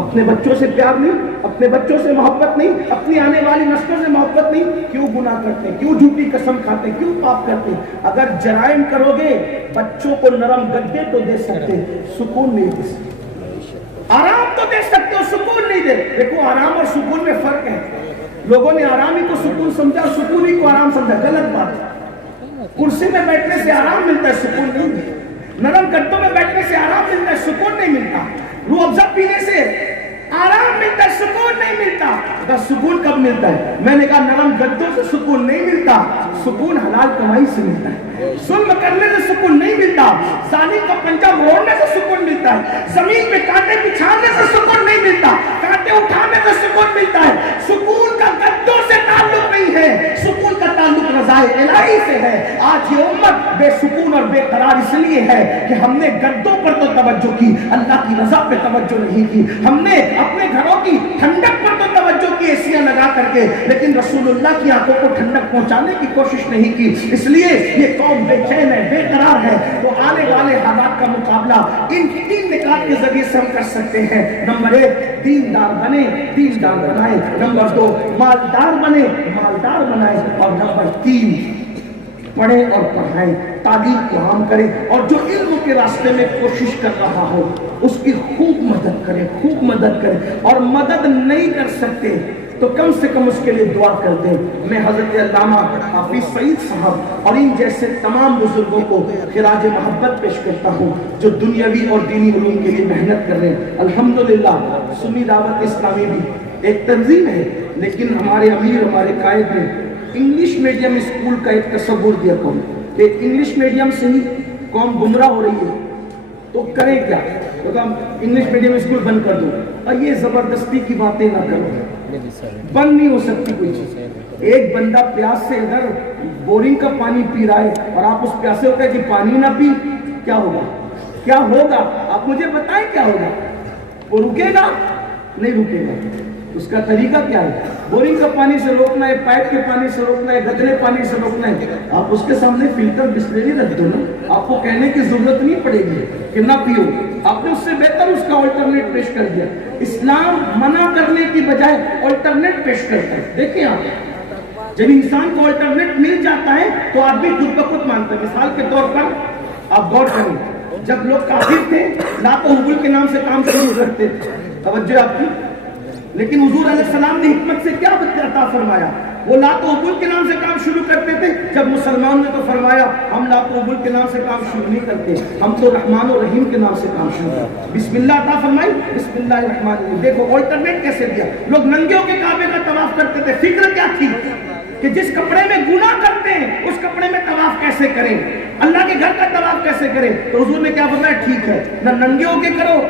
اپنے بچوں سے پیار نہیں، اپنے بچوں سے محبت نہیں، اپنی آنے والی نسلوں سے محبت نہیں. کیوں گناہ کرتے ہیں؟ کیوں جھوٹی قسم کھاتے ہیں؟ کیوں پاپ کرتے ہیں؟ اگر جرائم کرو گے بچوں کو نرم گدے تو دے سکتے، سکون نہیں دے سکتے. آرام تو دے سکتے ہو، سکون نہیں دے. دیکھو آرام اور سکون میں فرق ہے. لوگوں نے آرام ہی کو سکون سمجھا اور سکون ہی کو آرام سمجھا. غلط بات ہے. کرسی میں بیٹھنے سے آرام ملتا ہے، سکون نہیں ملتا. نرم گدوں میں بیٹھنے سے آرام ملتا ہے، سکون نہیں ملتا. روح افزا پینے سے آرام ملتا ہے، سکون نہیں ملتا. اگر سکون کب ملتا ہے؟ میں نے کہا نرم گدوں سے سکون نہیں ملتا، سکون حلال کمائی سے ملتا ہے. ظلم کرنے سے سکون نہیں ملتا، ظالم کا پنجہ موڑنے سے سکون ملتا ہے. زمین پہ کانٹے بچھانے سے سکون نہیں ملتا، کانٹے اٹھانے سے سکون ملتا ہے. سکون کا گدوں سے تعلق نہیں ہے، سکون کا تعلق رضائے الہی سے ہے. آج یہ امت بے سکون اور بے قرار اس لیے ہے کہ ہم نے گدوں پر تو توجہ کی، اللہ کی رضا پہ توجہ نہیں کی. ہم نے اپنے گھروں کی ٹھنڈک پر تو توجہ کی ایسیاں لگا کر کے، لیکن رسول اللہ کی آنکھوں کو ٹھنڈک پہنچانے کی کوشش نہیں کی. اس لیے یہ قوم بے چین ہے، بے قرار ہے. تو آنے والے حالات کا مقابلہ ان 3 نکات کے ذریعے سے ہم کر سکتے ہیں. نمبر 1 دیندار بنے، دیندار بنائے. نمبر 2 مالدار بنے، مالدار بنائے. اور نمبر 3 پڑھیں اور پڑھائیں، تعلیم کو عام کریں، اور جو علم کے راستے میں کوشش کر رہا ہو اس کی خوب مدد کریں، خوب مدد کریں. اور مدد نہیں کر سکتے تو کم سے کم اس کے لیے دعا کر دیں. میں حضرت علامہ حافظ سعید صاحب اور ان جیسے تمام بزرگوں کو خراج محبت پیش کرتا ہوں جو دنیاوی اور دینی علوم کے لیے محنت کر رہے ہیں. الحمدللہ سنی دعوت اسلامی بھی ایک تنظیم ہے، لیکن ہمارے امیر، ہمارے قائد نے انگلش میڈیم اسکول کا ایک تصور دیا قوم کہ انگلش میڈیم سے ہی قوم گمراہ ہو رہی ہے تو کریں کیا؟ انگلش میڈیم اسکول بند کر دو. اور یہ زبردستی کی باتیں نہ کرو، بند نہیں ہو سکتی کوئی چیز. ایک بندہ پیاس سے اگر بورنگ کا پانی پی رہا ہے اور آپ اس پیاسے ہو کہ پانی نہ پی، کیا ہوگا؟ کیا ہوگا؟ آپ مجھے بتائیں کیا ہوگا؟ وہ رکے گا؟ نہیں رکے گا. اس کا طریقہ کیا ہے؟ بورنگ کا پانی سے روکنا ہے، پائپ کے پانی سے روکنا ہے، گدلے پانی سے روکنا ہے. آپ اس کے سامنے فلٹر بسلری رکھ دو نا، آپ کو کہنے کی ضرورت نہیں پڑے گی کہ نہ پیو. آپ نے اس سے بہتر اس کا آلٹرنیٹ پیش کر دیا. اسلام منع کرنے کی بجائے آلٹرنیٹ پیش کرتا ہے. دیکھیں آپ، جب انسان کو آلٹرنیٹ مل جاتا ہے تو آدمی خود بخود مانتا ہے. مثال کے طور پر آپ غور کریں، جب لوگ کافر تھے لات و حبل کے نام سے کام شروع کرتے تھے، توجہ آپ کی، لیکن حضور علیہ السلام نے حکمت سے کیا عطا فرمایا؟ وہ لات و حبل کے نام سے کام شروع کرتے تھے، جب مسلمان نے تو فرمایا ہم لات و حبل کے نام سے کام شروع نہیں کرتے، ہم تو رحمان و رحیم کے نام سے کام شروع کرتے۔ بسم اللہ عطا فرمائی، بسم اللہ الرحمن الرحیم۔ دیکھو آلٹرنیٹ کیسے دیا، لوگ ننگے ہو کے کعبے کا طواف کرتے تھے، فکر کیا تھی کہ جس کپڑے میں گناہ کرتے ہیں اس کپڑے میں طواف کیسے کریں، اللہ کے گھر کا طواف کیسے کریں؟ تو حضور نے کیا بتایا، ٹھیک ہے نہ ننگے ہو کے کرو،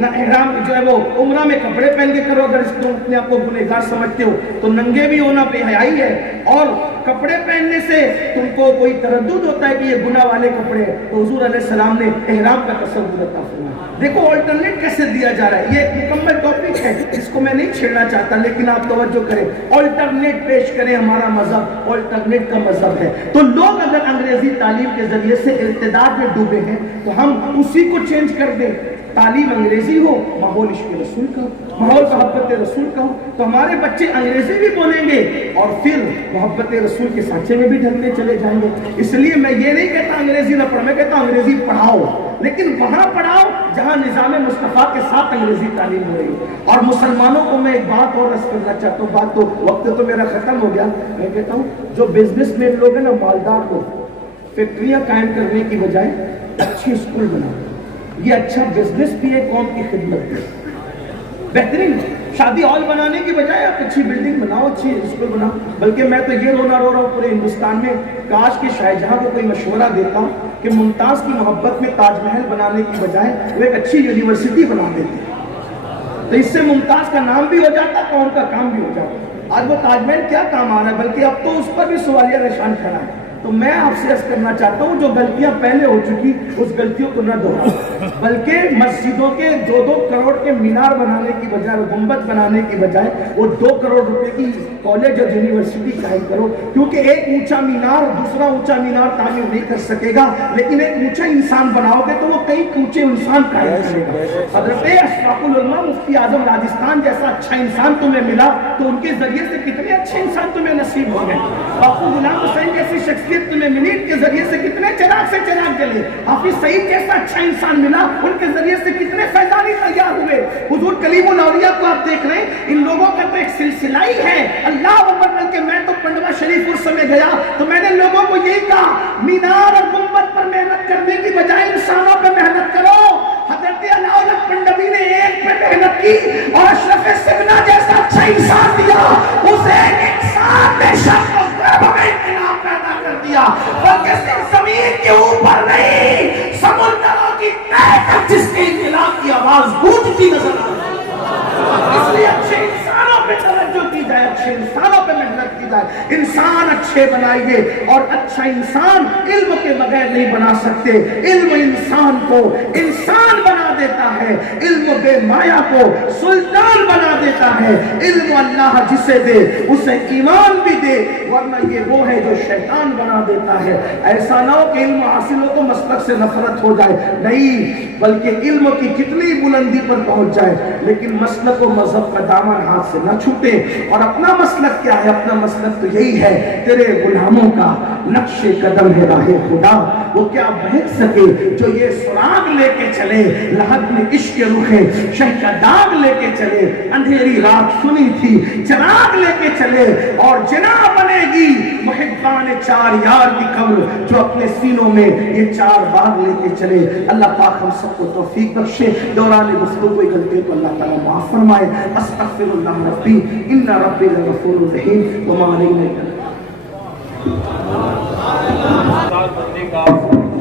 نہ احرام جو ہے وہ عمرہ میں کپڑے پہن کے کرو، اگر اس کو اپنے آپ کو گنہگار سمجھتے ہو تو ننگے بھی ہونا بے حیائی ہے، اور کپڑے پہننے سے تم کو کوئی تردد ہوتا ہے کہ یہ گناہ والے کپڑے ہیں، تو حضور علیہ السلام نے احرام کا تصور عطا فرمایا۔ دیکھو آلٹرنیٹ کیسے دیا جا رہا ہے، یہ ایک مکمل ٹاپک ہے، اس کو میں نہیں چھیڑنا چاہتا، لیکن آپ توجہ کریں، آلٹرنیٹ پیش کریں، ہمارا مذہب آلٹرنیٹ کا مذہب ہے۔ تو لوگ اگر انگریزی تعلیم کے ذریعے سے ارتداد میں ڈوبے ہیں تو ہم اسی کو چینج کر دیں، تعلیم انگریزی ہو، ماحول عشق رسول کا ہو، ماحول محبت رسول کا ہو، تو ہمارے بچے انگریزی بھی بولیں گے اور پھر محبت رسول کے سانچے میں بھی ڈھلتے چلے جائیں گے۔ اس لیے میں یہ نہیں کہتا انگریزی نہ پڑھو، میں کہتا انگریزی پڑھاؤ، لیکن وہاں پڑھاؤ جہاں نظام مصطفیٰ کے ساتھ انگریزی تعلیم ہو رہی ہے۔ اور مسلمانوں کو میں ایک بات اور عرض کرنا چاہتا ہوں، بات تو وقت تو میرا ختم ہو گیا، میں کہتا ہوں جو بزنس مین لوگ ہیں نا، مالدار لوگ، فیکٹریاں قائم کرنے کی بجائے اچھی اسکول بناؤ، یہ اچھا بزنس بھی ہے، قوم کی خدمت بھی، بہترین شادی ہال بنانے کی بجائے آپ اچھی بلڈنگ بناؤ، اچھی اسکول بناؤ۔ بلکہ میں تو یہ رو رہا ہوں پورے ہندوستان میں، کاش کے شاہجہاں کو کوئی مشورہ دیتا کہ ممتاز کی محبت میں تاج محل بنانے کی بجائے وہ ایک اچھی یونیورسٹی بنا دیتے، تو اس سے ممتاز کا نام بھی ہو جاتا، قوم کا کام بھی ہو جاتا۔ آج وہ تاج محل کیا کام آ رہا ہے، بلکہ اب تو اس پر بھی سوالیہ نشان کھڑا ہے۔ تو میں آپ سے عرض کرنا چاہتا ہوں جو غلطیاں پہلے ہو چکی اس غلطیوں کو نہ دہراؤ، بلکہ مسجدوں کے 2-2 کروڑ کے مینار بنانے کی بجائے، گنبد بنانے کی بجائے وہ 2 کروڑ روپے کی کالج اور یونیورسٹی قائم کرو، کیونکہ ایک اونچا مینار دوسرا اونچا مینار تعمیر نہیں کر سکے گا، لیکن ایک اونچا انسان بناؤ گے تو وہ کئی اونچے انسان قائم کرے گا۔ حضرت اشفاق العلماء مفتی اعظم راجستھان جیسا اچھا انسان تمہیں ملا تو ان کے ذریعے سے کتنے اچھے انسان تمہیں نصیب ہو گئے، باپو غلام حسین جیسی شخصیت تمہیں ملی، ان کے ذریعے سے کتنے چراغ سے چراغ جلے، حافظ سعید جیسا اچھا انسان ملا، ان کے ذریعے سے کتنے فیضانی تیار ہوئے، حضور کلیم الاولیاء کو آپ دیکھ رہے ہیں، ان لوگوں کا تو ایک سلسلہ ہی ہے۔ اللہ اکبر، بلکہ میں تو پنڈوا شریف عرس میں گیا تو میں نے لوگوں کو یہی کہا، مینار اور گنبد پر محنت کرنے کی بجائے انسانوں پہ محنت کرو۔ حضرت علاؤلق پنڈوی نے ایک پہ محنت کی اور اشرف سبنا جیسا اچھا انسان دیا، اس ایک انسان نے شخص کو گرب میں انقلاب پیدا کر دیا، بلکہ صرف زمین کے اوپر نہیں، سمندروں کی تہہ تک جس کے انقلاب کی آواز گونجتی نظر آ رہی ہے۔ اس لیے اچھے انسانوں پہ توجہ کی جائے، اچھے انسانوں پہ محنت کی جائے، انسان اچھے بنائیے، اور اچھا انسان علم کے بغیر نہیں بنا سکتے، علم انسان کو انسان بنا دیتا ہے، علم بے مایا کو سلطان بنا دیتا ہے، علم اللہ جسے دے اسے ایمان بھی دے، ورنہ یہ وہ ہے جو شیطان بنا دیتا ہے۔ ایسا نہ ہو کہ علم حاصل ہو تو مسلک سے نفرت ہو جائے، نہیں، بلکہ علم کی کتنی بلندی پر پہنچ جائے لیکن مسلک و مذہب کا دامن ہاتھ سے نہ چھوٹے۔ اور اپنا مسلک کیا ہے؟ اپنا مسلک تو یہی ہے، تیرے غلاموں کا نقش قدم ہے راہ خدا، وہ کیا بہک سکے جو یہ سراغ لے کے چلے، لحد میں عشق رخے شہ کا داغ لے کے چلے، اندھیری رات سنی تھی چراغ لے کے چلے، اور جنا بنے گی محبان 4 یار کی قبر جو اپنے سینوں میں یہ 4 باغ لے کے چلے۔ اللہ پاک ہم سب کو توفیق بخشے، دوران گفتگو کوئی غلطی کو اللہ تعالیٰ معاف فرمائے۔ استغفر اللہ ربی ان ربی لغفور رحیم وما علینا الا